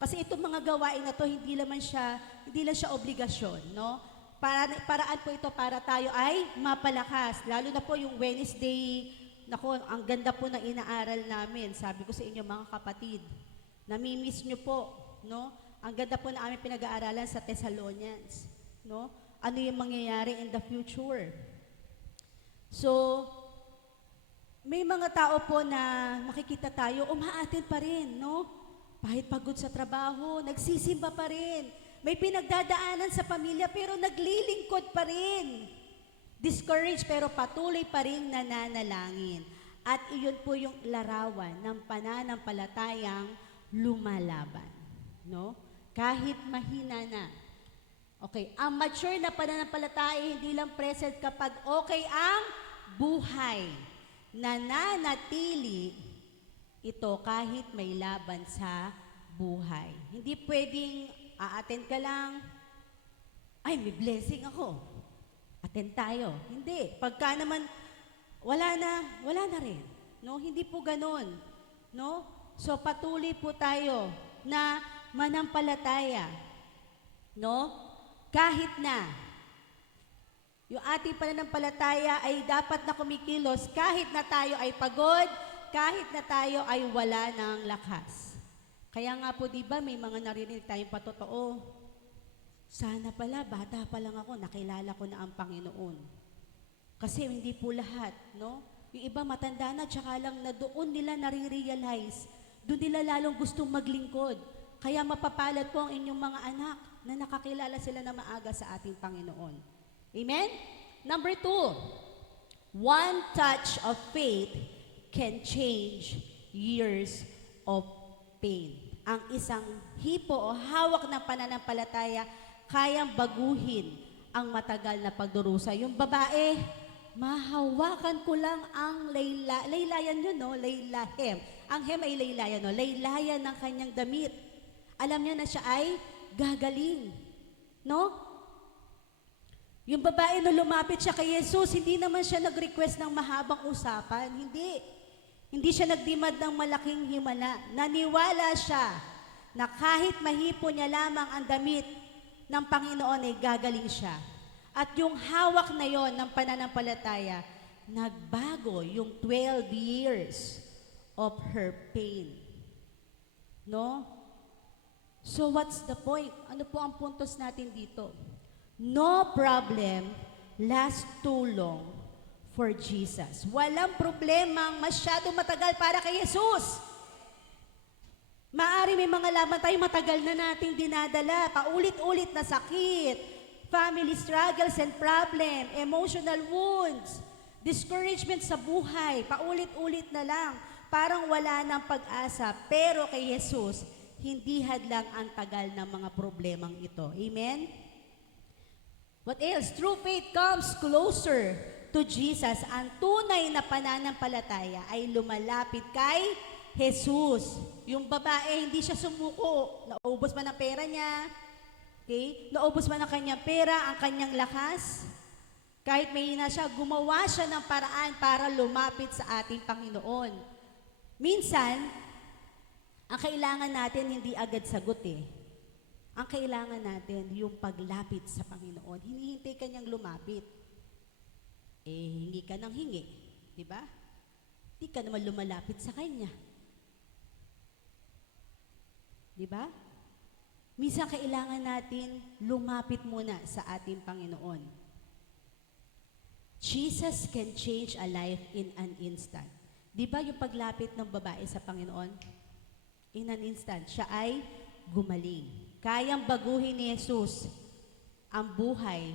Kasi itong mga gawain na to, hindi lang siya obligasyon, no? Paraan po ito para tayo ay mapalakas. Lalo na po yung Wednesday, nako, ang ganda po ng inaaral namin. Sabi ko sa inyo mga kapatid, namimiss nyo po, no? Ang ganda po na aming pinag-aaralan sa Thessalonians, no? Ano yung mangyayari in the future? So, may mga tao po na makikita tayo, umaatin pa rin, no? Kahit pagod sa trabaho, nagsisimba pa rin. May pinagdadaanan sa pamilya pero naglilingkod pa rin. Discouraged pero patuloy pa rin nananalangin. At iyon po yung larawan ng pananampalatayang lumalaban. No? Kahit mahina na. Okay, ang mature na pananampalataya hindi lang present kapag okay ang buhay. Nananatili ito kahit may laban sa buhay. Hindi pwedeng a-attend ka lang, ay may blessing ako. Attend tayo. Hindi. Pagka naman, wala na rin. No? Hindi po ganon. No? So patuloy po tayo na manampalataya. No? Kahit na yung ating pananampalataya ay dapat na kumikilos kahit na tayo ay pagod, kahit na tayo ay wala ng lakas. Kaya nga po, di ba, may mga narinig tayong patotoo. Sana pala, bata pa lang ako, nakilala ko na ang Panginoon. Kasi hindi po lahat, no? Yung iba matanda na, tsaka lang na doon nila nare-realize, doon nila lalong gustong maglingkod. Kaya mapapalad po ang inyong mga anak na nakakilala sila na maaga sa ating Panginoon. Amen? Number 2, one touch of faith can change years of pain. Ang isang hipo o hawak ng pananampalataya kayang baguhin ang matagal na pagdurusa. Yung babae, mahawakan ko lang ang laylayan yun, no? Laylahem. Ang hem ay laylayan, no? Laylayan ng kanyang damit. Alam niya na siya ay gagaling. No? Yung babae na lumapit siya kay Jesus, hindi naman siya nag-request ng mahabang usapan. Hindi. Hindi siya nagdimad ng malaking himala. Naniwala siya na kahit mahipo niya lamang ang damit ng Panginoon ay gagaling siya. At yung hawak na yon ng pananampalataya, nagbago yung 12 years of her pain. No? So what's the point? Ano po ang puntos natin dito? No problem lasts too long for Jesus. Walang problemang masyado matagal para kay Jesus. Maari may mga laban tayo matagal na nating dinadala, paulit-ulit na sakit, family struggles and problem, emotional wounds, discouragement sa buhay, paulit-ulit na lang, parang wala ng pag-asa. Pero kay Jesus, hindi hadlang ang tagal ng mga problemang ito. Amen? What else? True faith comes closer to Jesus. Ang tunay na pananampalataya ay lumalapit kay Jesus. Yung babae, hindi siya sumuko. Naubos man ang pera niya. Okay? Naubos man ang kanyang pera, ang kanyang lakas. Kahit may hina siya, gumawa siya ng paraan para lumapit sa ating Panginoon. Minsan, ang kailangan natin hindi agad sagot eh. Ang kailangan natin yung paglapit sa Panginoon. Hinihintay ka niyang lumapit. Hingi ka ng hingi. Diba? Di ka naman lumalapit sa Kanya. Diba? Minsan kailangan natin lumapit muna sa ating Panginoon. Jesus can change a life in an instant. Diba yung paglapit ng babae sa Panginoon? In an instant, siya ay gumaling. Kayang baguhin ni Jesus ang buhay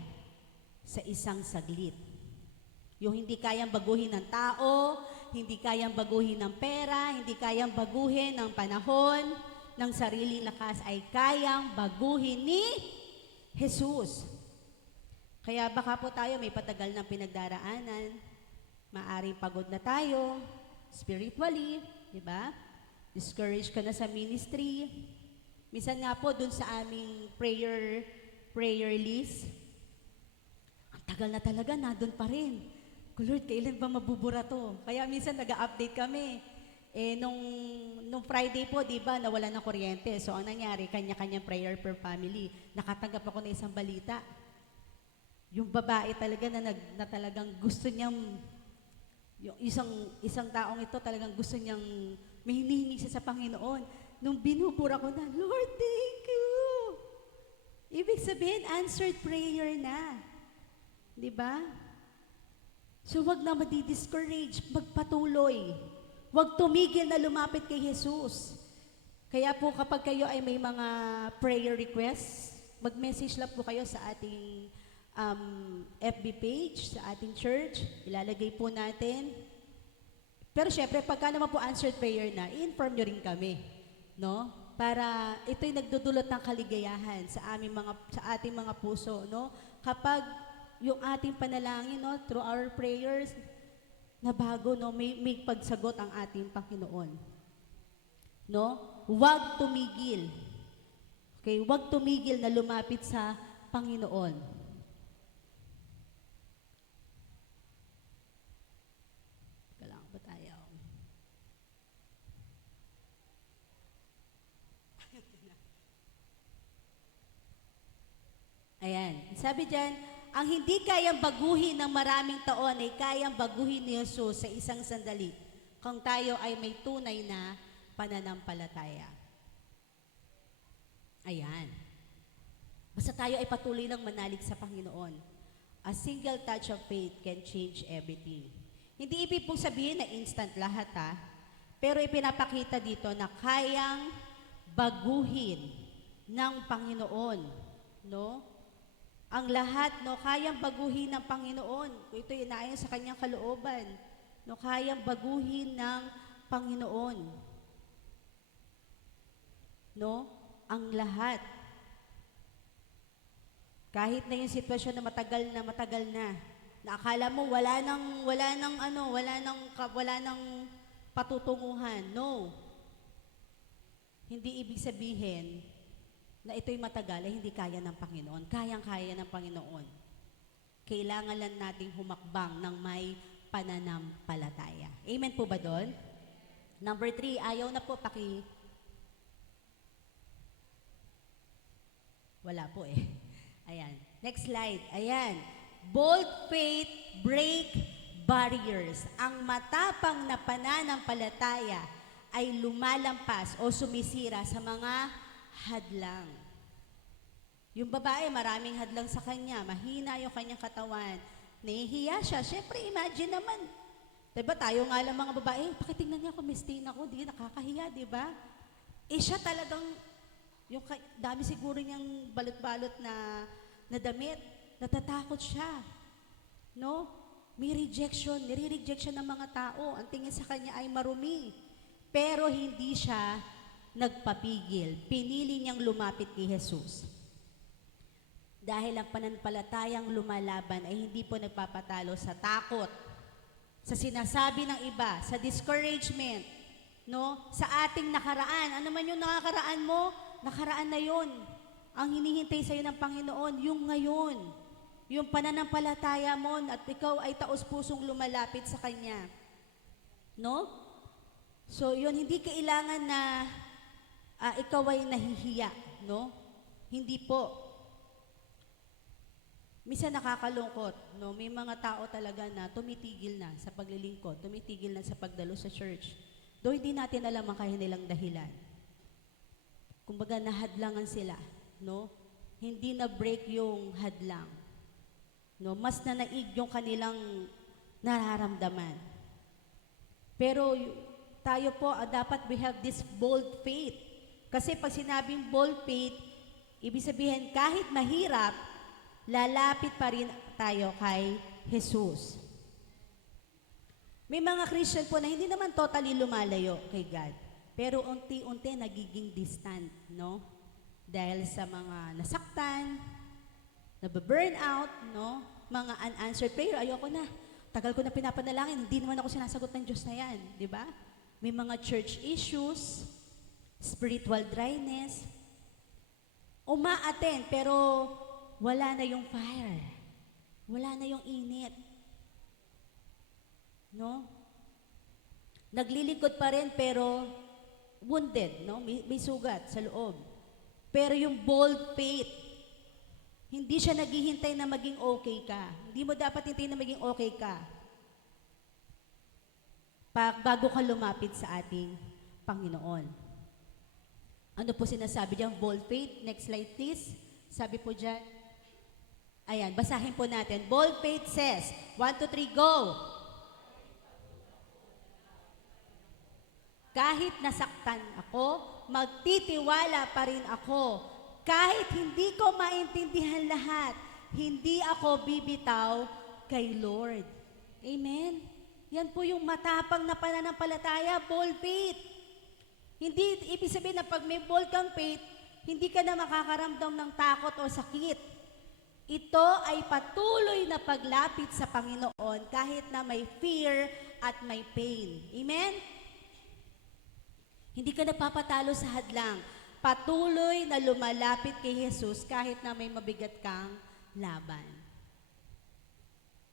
sa isang saglit. Yung hindi kayang baguhin ng tao, hindi kayang baguhin ng pera, hindi kayang baguhin ng panahon, ng sariling lakas, ay kayang baguhin ni Jesus. Kaya baka po tayo may patagal ng pinagdaraanan, maaring pagod na tayo, spiritually, di ba? Discouraged ka na sa ministry. Minsan nga po, dun sa aming prayer list, ang tagal na talaga, nandun pa rin. Lord, kailan ba mabubura to? Kaya minsan nag-update kami. Nung Friday po, di ba, nawala ng kuryente. So, ang nangyari, kanya-kanyang prayer per family. Nakatanggap ako ng isang balita. Yung babae talaga na talagang gusto niyang, yung isang taong ito talagang gusto niyang may hinihingi siya sa Panginoon. Nung binubura ko na, Lord, thank you. Ibig sabihin, answered prayer na. Di ba? So, wag na madi-discourage, magpatuloy. Wag tumigil na lumapit kay Jesus. Kaya po kapag kayo ay may mga prayer requests, mag-message lang po kayo sa ating FB page, sa ating church. Ilalagay po natin. Pero syempre, pagka naman po answered prayer na, i-inform nyo rin kami. No? Para ito'y nagdudulot ng kaligayahan sa ating mga puso. No? Kapag yung ating panalangin, no, through our prayers, na bago, no, may pagsagot ang ating Panginoon. No? Huwag tumigil. Okay, huwag tumigil na lumapit sa Panginoon. Kailangan ba tayo? Ayan, sabi dyan, ang hindi kayang baguhin ng maraming taon ay kayang baguhin ni Jesus sa isang sandali kung tayo ay may tunay na pananampalataya. Ayan. Basta tayo ay patuloy lang manalig sa Panginoon. A single touch of faith can change everything. Hindi ibig pong sabihin na instant lahat pero ipinapakita dito na kayang baguhin ng Panginoon. No? Ang lahat, no, kayang baguhin ng Panginoon. Ito ay naayon sa kanyang kalooban. No, kayang baguhin ng Panginoon. No? Ang lahat. Kahit na yung sitwasyon na matagal na, na akala mo wala nang patutunguhan. No. Hindi ibig sabihin na ito'y matagal ay hindi kaya ng Panginoon. Kayang-kaya ng Panginoon. Kailangan lang nating humakbang ng may pananampalataya. Amen po ba doon? Number 3, ayaw na po, Wala po eh. Ayan. Next slide. Ayan. Bold faith break barriers. Ang matapang na pananampalataya ay lumalampas o sumisira sa mga hadlang. Yung babae, maraming hadlang sa kanya. Mahina yung kanyang katawan. Nahihiya siya. Siyempre, imagine naman. Diba tayo nga lang mga babae, pakitingnan niya ako, mistin ako, di nakakahiya, diba? Eh siya talagang, yung dami siguro niyang balot-balot na damit, natatakot siya. No? May rejection, nire-reject siya ng mga tao. Ang tingin sa kanya ay marumi. Pero hindi siya nagpapigil. Pinili niyang lumapit kay Jesus. Dahil ang pananampalatayang lumalaban ay hindi po nagpapatalo sa takot, sa sinasabi ng iba, sa discouragement, no? Sa ating nakaraan. Ano man yung nakakaraan mo, nakaraan na yun. Ang hinihintay sa'yo ng Panginoon, yung ngayon. Yung pananampalataya mo at ikaw ay taos-pusong lumalapit sa Kanya. No? So, yun, hindi kailangan na ikaw ay nahihiya. No? Hindi po. Minsan nakakalungkot, no? May mga tao talaga na tumitigil na sa paglilingkod, tumitigil na sa pagdalo sa church. Though hindi natin alam ang kanilang dahilan. Kumbaga nahadlangan sila, no? Hindi na break yung hadlang. No, mas nanaig yung kanilang nararamdaman. Pero tayo po, dapat we have this bold faith. Kasi pag sinabing bold faith, ibig sabihin kahit mahirap, lalapit pa rin tayo kay Jesus. May mga Christian po na hindi naman totally lumalayo kay God. Pero unti-unti nagiging distant, no? Dahil sa mga nasaktan, nababurn out, no? Mga unanswered prayer, ayoko na. Tagal ko na pinapanalangin, hindi naman ako sinasagot ng Diyos na yan, di ba? May mga church issues, spiritual dryness, uma-attend, pero wala na yung fire. Wala na yung init. No? Naglilingkod pa rin pero wounded, no? May sugat sa loob. Pero yung bold faith, hindi siya naghihintay na maging okay ka. Hindi mo dapat hintayin na maging okay ka. Bago ka lumapit sa ating Panginoon. Ano po sinasabi diyan? Bold faith. Next slide please. Sabi po diyan. Ayan, basahin po natin. Bold faith says, 1, 2, 3, go! Kahit nasaktan ako, magtitiwala pa rin ako. Kahit hindi ko maintindihan lahat, hindi ako bibitaw kay Lord. Amen? Yan po yung matapang na pananampalataya, bold faith. Hindi ibig sabihin na pag may bold kang faith, hindi ka na makakaramdam ng takot o sakit. Ito ay patuloy na paglapit sa Panginoon kahit na may fear at may pain. Amen? Hindi ka napapatalo sa hadlang. Patuloy na lumalapit kay Jesus kahit na may mabigat kang laban.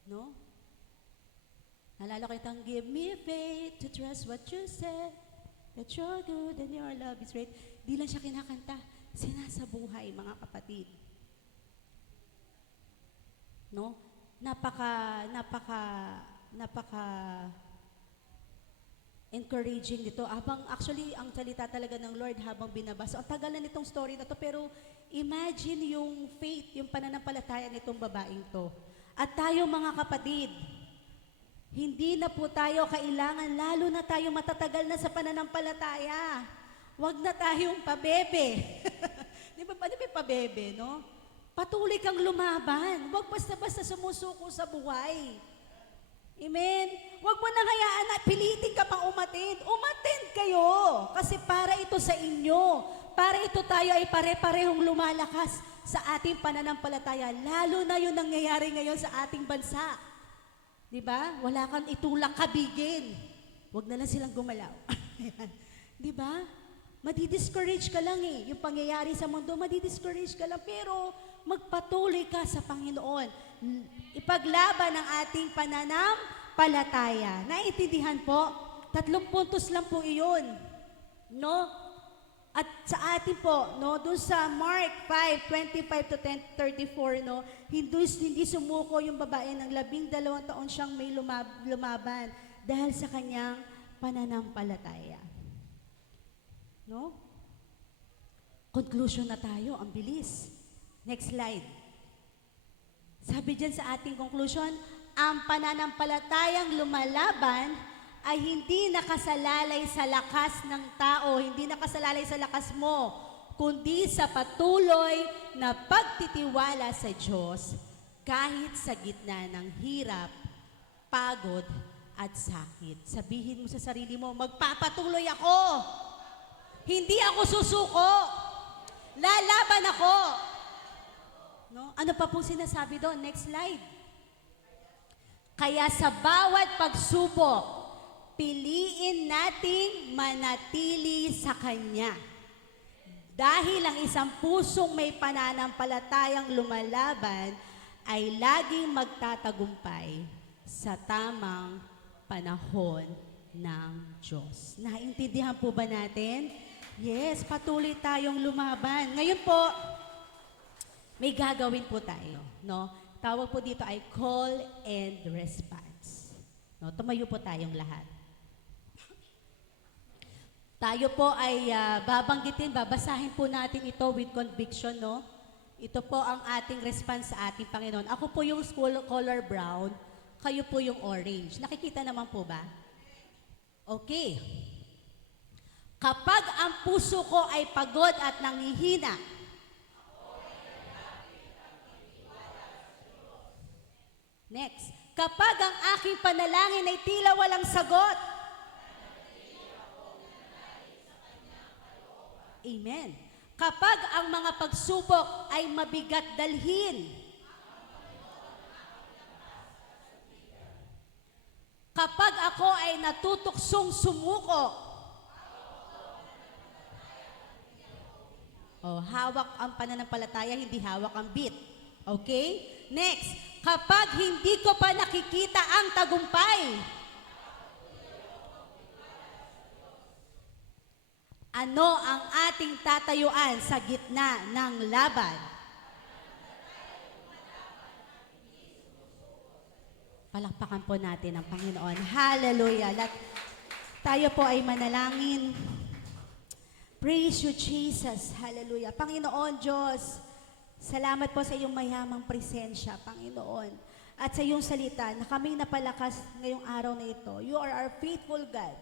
No? Nalala ko itong, give me faith to trust what you said, that you're good and your love is great. Di lang siya kinakanta, sinasabuhay, mga kapatid. No? Napaka encouraging dito. Actually, ang salita talaga ng Lord habang binabasa. Ang tagal na nitong story na to, pero imagine yung faith, yung pananampalataya nitong babaeng to. At tayo mga kapatid, hindi na po tayo kailangan, lalo na tayo matatagal na sa pananampalataya. Huwag na tayong pabebe. Di ba pabebe, no? Patuloy kang lumaban. Huwag basta-basta sumusuko sa buhay. Amen? Huwag mo nang hayaan na pilitin ka pang umattend. Umattend kayo. Kasi para ito sa inyo. Para ito tayo ay pare-parehong lumalakas sa ating pananampalataya, lalo na yung nangyayari ngayon sa ating bansa. Di ba? Wala kang itulak kabigin. Huwag na lang silang gumalaw. Ayan. Di ba? Madi-discourage ka lang eh. Yung pangyayari sa mundo, madi-discourage ka lang. Pero magpatuloy ka sa Panginoon. Ipaglaban ang ating pananampalataya. Naiintindihan po? 3 puntos lang po iyon. No? At sa atin po, no, doon sa Mark 5:25 to 34, no, hindi sumuko yung babae ng 12 taon siyang may lumaban dahil sa kanyang pananampalataya. No? Conclusion na tayo, ang bilis. Next slide. Sabi dyan sa ating conclusion, ang pananampalatayang lumalaban ay hindi nakasalalay sa lakas ng tao, hindi nakasalalay sa lakas mo, kundi sa patuloy na pagtitiwala sa Diyos kahit sa gitna ng hirap, pagod, at sakit. Sabihin mo sa sarili mo, magpapatuloy ako. Hindi ako susuko. Lalaban ako. No? Ano pa po sinasabi doon? Next slide. Kaya sa bawat pagsubok, piliin nating manatili sa Kanya. Dahil ang isang pusong may pananampalatayang lumalaban ay laging magtatagumpay sa tamang panahon ng Diyos. Naintindihan po ba natin? Yes, patuloy tayong lumaban. Ngayon po, may gagawin po tayo. No? Tawag po dito ay call and response. No? Tumayo po tayong lahat. Tayo po ay babasahin po natin ito with conviction, no? Ito po ang ating response sa ating Panginoon. Ako po yung color brown, kayo po yung orange. Nakikita naman po ba? Okay. Kapag ang puso ko ay pagod at nanghihina, next. Kapag ang aking panalangin ay tila walang sagot, amen. Kapag ang mga pagsubok ay mabigat dalhin, kapag ako ay natutuksong sumuko, hawak ang pananampalataya, hindi hawak ang beat. Okay? Next, kapag hindi ko pa nakikita ang tagumpay, ano ang ating tatayuan sa gitna ng laban? Palakpakan po natin ang Panginoon. Hallelujah. Tayo po ay manalangin. Praise you, Jesus. Hallelujah. Panginoon Diyos, salamat po sa iyong mayamang presensya, Panginoon. At sa iyong salita na kaming napalakas ngayong araw na ito. You are our faithful God.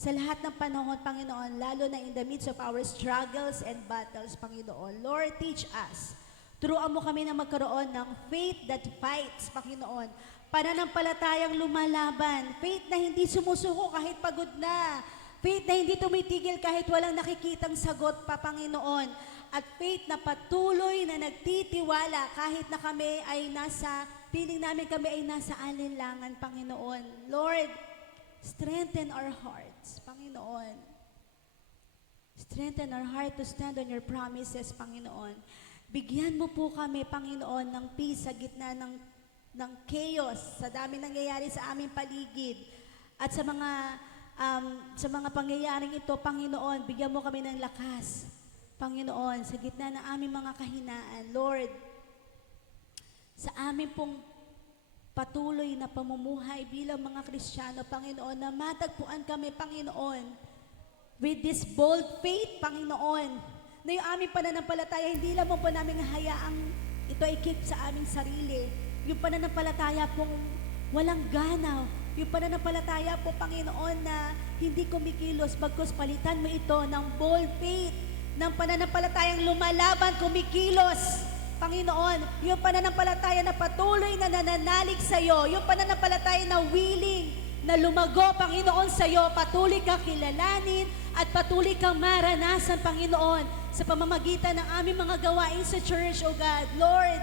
Sa lahat ng panahon, Panginoon, lalo na in the midst of our struggles and battles, Panginoon. Lord, teach us. Turuan mo kami na magkaroon ng faith that fights, Panginoon. Pananampalatayang lumalaban. Faith na hindi sumusuko kahit pagod na. Faith na hindi tumitigil kahit walang nakikitang sagot pa, Panginoon. At faith na patuloy na nagtitiwala kahit na kami ay piling namin kami ay nasa alinlangan, Panginoon. Lord, strengthen our hearts, Panginoon. Strengthen our heart to stand on your promises, Panginoon. Bigyan mo po kami, Panginoon, ng peace sa gitna ng chaos, sa dami nangyayari sa aming paligid. At sa mga pangyayaring ito, Panginoon, bigyan mo kami ng lakas, Panginoon, sa gitna ng aming mga kahinaan. Lord, sa aming pong patuloy na pamumuhay bilang mga Kristiyano, Panginoon, na matagpuan kami, Panginoon, with this bold faith, Panginoon, na yung aming pananampalataya, hindi lang po namin hayaang ito ay keep sa aming sarili. Yung pananampalataya pong walang gana, yung pananampalataya po, Panginoon, na hindi kumikilos, bagkus palitan mo ito ng bold faith, ng pananampalatayang lumalaban, kumikilos, Panginoon, yung pananampalataya na patuloy na nananalig sa iyo, yung pananampalataya na willing na lumago, Panginoon, sa iyo. Patuloy kang kilalanin at patuloy kang maranasan, Panginoon, sa pamamagitan ng aming mga gawain sa church, O God. Lord,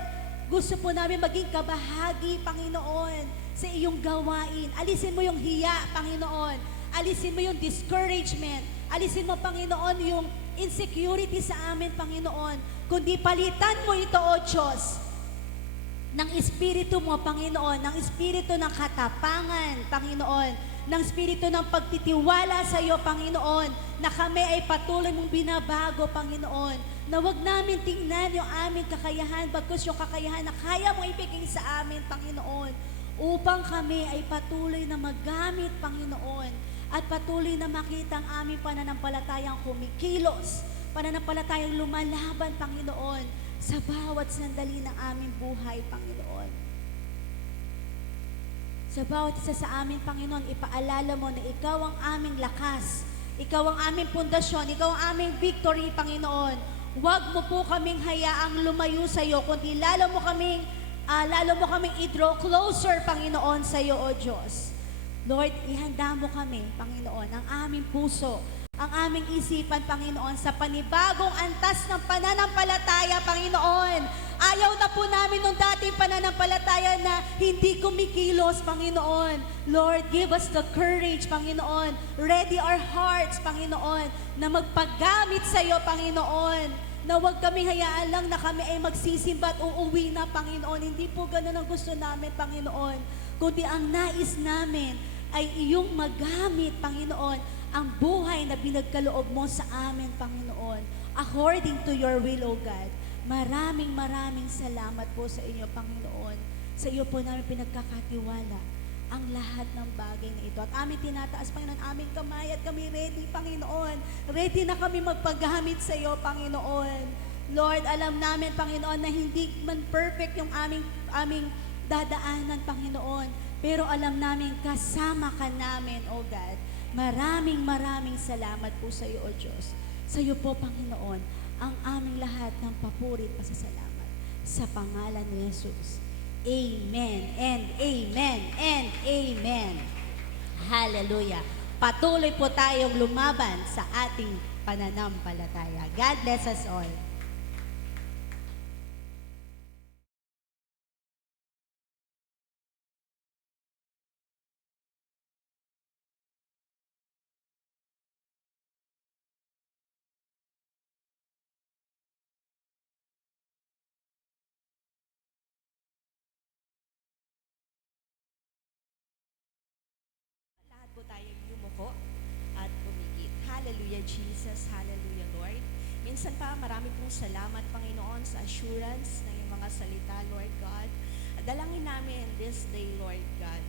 gusto po namin maging kabahagi, Panginoon, sa iyong gawain. Alisin mo yung hiya, Panginoon. Alisin mo yung discouragement. Alisin mo, Panginoon, yung insecurity sa amin, Panginoon. Kundi palitan mo ito, O Diyos, ng Espiritu mo, Panginoon, ng Espiritu ng katapangan, Panginoon, ng Espiritu ng pagtitiwala sa iyo, Panginoon, na kami ay patuloy mong binabago, Panginoon, na wag namin tingnan yung aming kakayahan, bagkus yung kakayahan na kaya mo ibigay sa amin, Panginoon, upang kami ay patuloy na magamit, Panginoon, at patuloy na makita ang aming pananampalatayang kumikilos, pananampalatayang lumalaban, Panginoon, sa bawat sandali ng aming buhay, Panginoon. Sa bawat isa sa amin, Panginoon, ipaalala mo na ikaw ang aming lakas, ikaw ang aming pundasyon, ikaw ang aming victory, Panginoon. Huwag mo po kaming hayaang lumayo sa iyo, kundi lalo mo kaming i-draw closer, Panginoon, sa iyo, O Diyos. Lord, ihanda mo kami, Panginoon, ang aming puso, ang aming isipan, Panginoon, sa panibagong antas ng pananampalataya, Panginoon. Ayaw na po namin nung dating pananampalataya na hindi kumikilos, Panginoon. Lord, give us the courage, Panginoon. Ready our hearts, Panginoon, na magpagamit sa iyo, Panginoon. Na huwag kami hayaan lang na kami ay magsisimba at uuwi na, Panginoon. Hindi po ganun ang gusto namin, Panginoon. Kundi ang nais namin ay iyong magamit, Panginoon, ang buhay na binagkaloob mo sa amin, Panginoon, according to your will, O God. Maraming salamat po sa inyo, Panginoon. Sa iyo po namin pinagkakatiwala ang lahat ng bagay na ito. At aming tinataas, Panginoon, aming kamay at kami ready, Panginoon. Ready na kami magpaggamit sa iyo, Panginoon. Lord, alam namin, Panginoon, na hindi man perfect yung aming dadaanan, Panginoon. Pero alam namin, kasama ka namin, O God. Maraming salamat po sa iyo, O Diyos. Sa iyo po, Panginoon, ang aming lahat ng papuri at pasasalamat. Sa pangalan ni Jesus. Amen and amen and amen. Hallelujah. Patuloy po tayong lumaban sa ating pananampalataya. God bless us all. Lahat po tayong yumuko at pumikit. Hallelujah, Jesus. Hallelujah, Lord. Minsan pa, marami pong salamat, Panginoon, sa assurance ng iyong mga salita, Lord God. At dalangin namin this day, Lord God,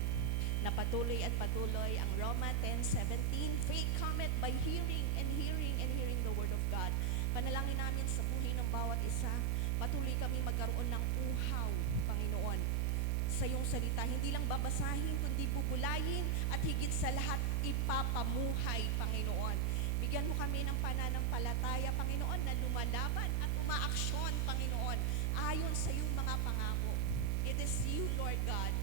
na patuloy at patuloy ang Roma 10:17, faith cometh by hearing and hearing the word of God. Panalangin namin sa buhay ng bawat isa, patuloy kami magkaroon ng uhaw, Panginoon, sa iyong salita. Hindi lang babasahin, kundi bubulayin at higit sa lahat ipapamuhay, Panginoon. Bigyan mo kami ng pananampalataya, Panginoon, na lumalaban at umaaksyon, Panginoon, ayon sa iyong mga pangako. It is you, Lord God.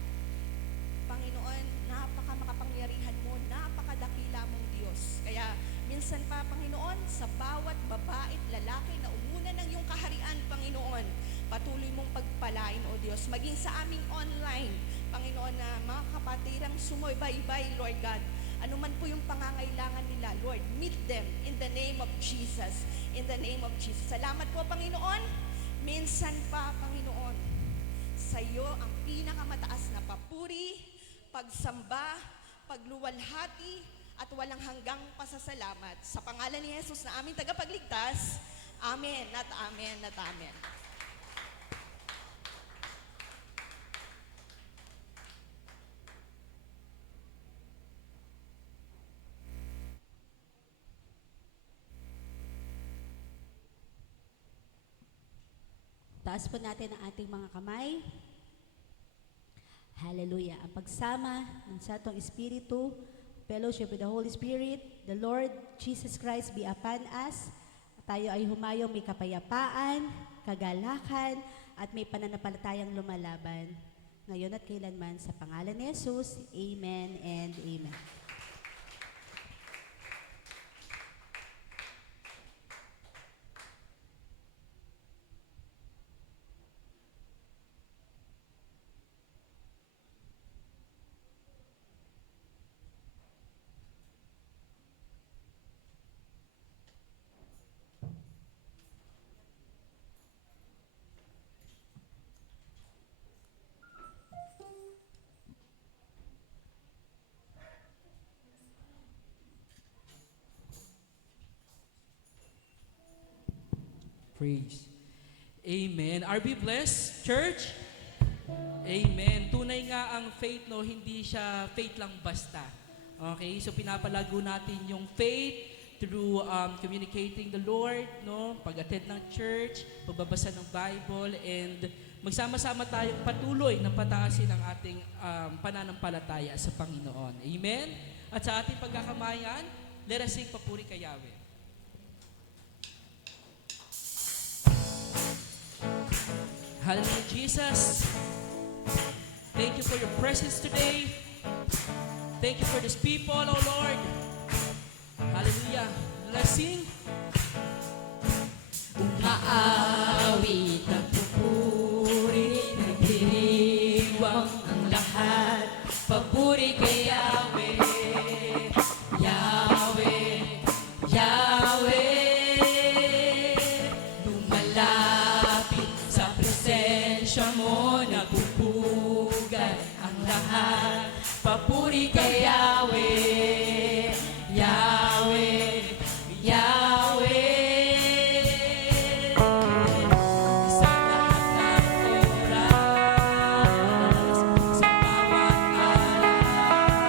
Panginoon, napaka-makapangyarihan mo, napakadakila mong Diyos. Kaya minsan pa, Panginoon, sa bawat babae at lalaki na umuna ng iyong kaharian, Panginoon, patuloy mong pagpalain, O Diyos, maging sa aming online, Panginoon, na mga kapatirang sumubaybay, Lord God, anuman po yung pangangailangan nila, Lord, meet them in the name of Jesus. In the name of Jesus. Salamat po, Panginoon. Minsan pa, Panginoon, sa iyo ang pinakamataas na papuri, pagsamba, pagluwalhati, at walang hanggang pasasalamat. Sa pangalan ni Jesus na aming tagapagligtas, Amen at Amen at Amen. Taas po natin ang ating mga kamay. Hallelujah. Ang pagsama ng Santong Espiritu, fellowship with the Holy Spirit, the Lord Jesus Christ be upon us. Tayo ay humayong may kapayapaan, kagalakan, at may pananampalatayang lumalaban. Na ngayon at kailanman, sa pangalan ni Jesus. Amen and amen. Praise. Amen. Are we blessed, church? Amen. Tunay nga ang faith, no, hindi siya faith lang basta. Okay? So pinapalago natin yung faith through communicating the Lord, no, pag-attend ng church, pagbabasa ng Bible, and magsama-sama tayong patuloy na pataasin ang ating pananampalataya sa Panginoon. Amen? At sa ating pagkakamayan, let us sing papuri kay Yahweh. Hallelujah, Jesus. Thank you for your presence today. Thank you for this people, oh Lord. Hallelujah. Let's sing. Umaawit at pupuri, nagdiriwang ang lahat. Papuri kay Yahweh, Yahweh, Yahweh. Lumalapit sa presensya mo, nagpupugay ang lahat. Papuri kay Yahweh, Yahweh, Yahweh. Sa lahat ng oras, sa bawat araw,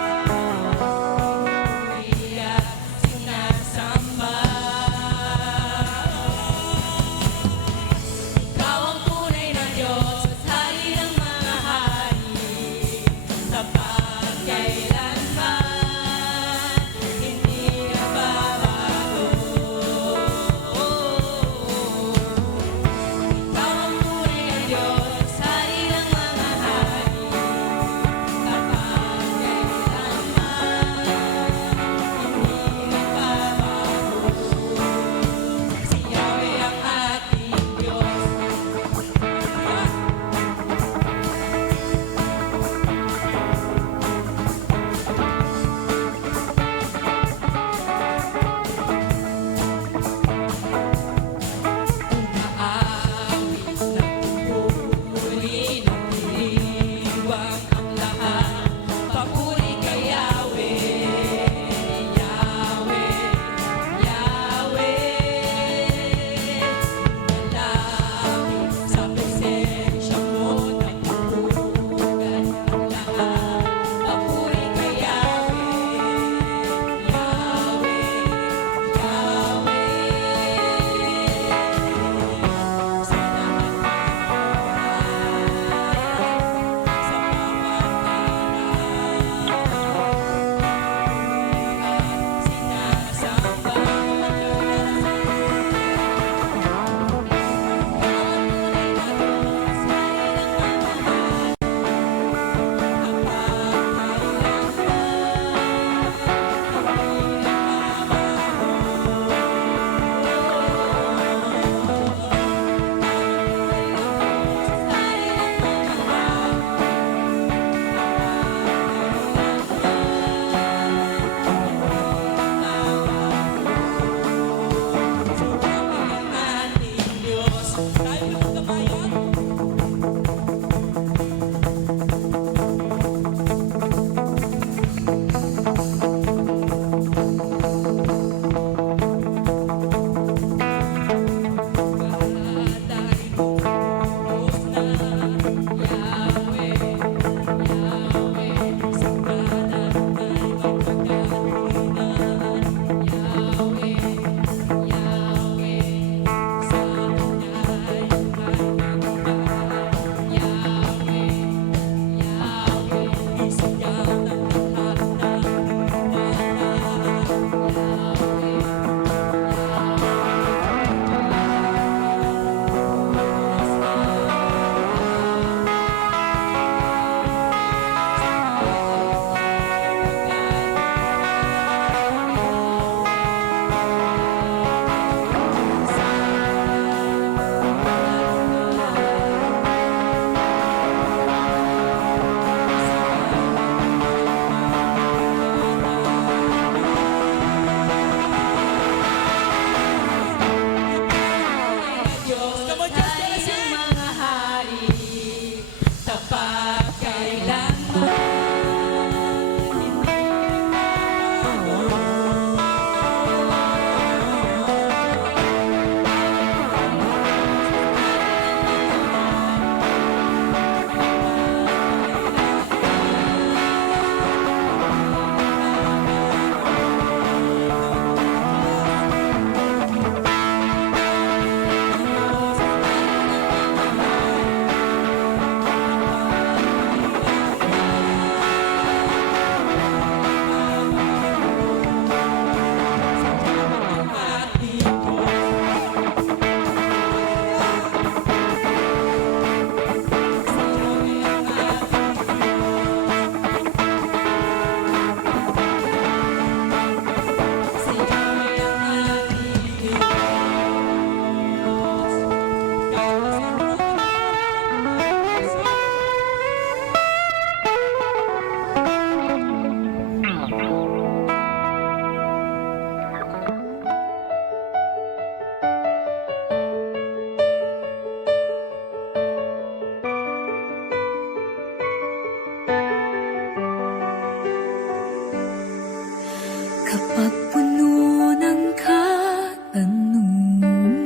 Kapag puno ng katanungan,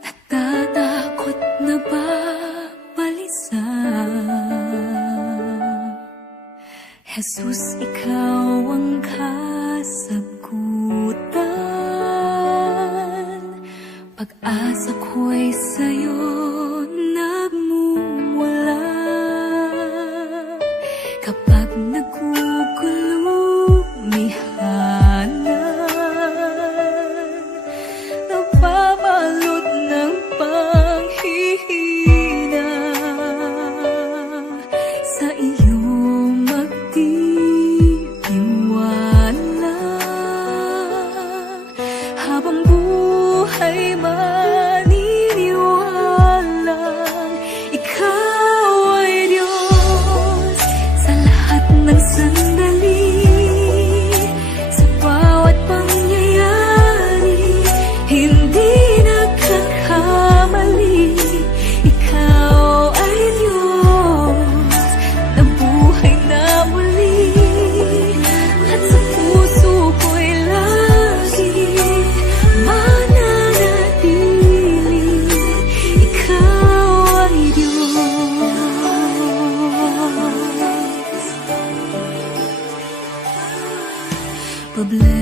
natatakot na ba balisa? Jesus, ikaw ang kasagutan. Pag-asa ko'y sa'yo nagmumula. Kapag nagkukulo, nababalot ng panghihina. Sa iyo magtitiwala. Habang buhay maniniwalang ikaw ay Diyos sa lahat ng sandali, sa bawat pangyayari, hindi nagkakamali. Ikaw ay Diyos na buhay na muli, at sa puso ko'y lagi mananatili. Ikaw ay Diyos. Problema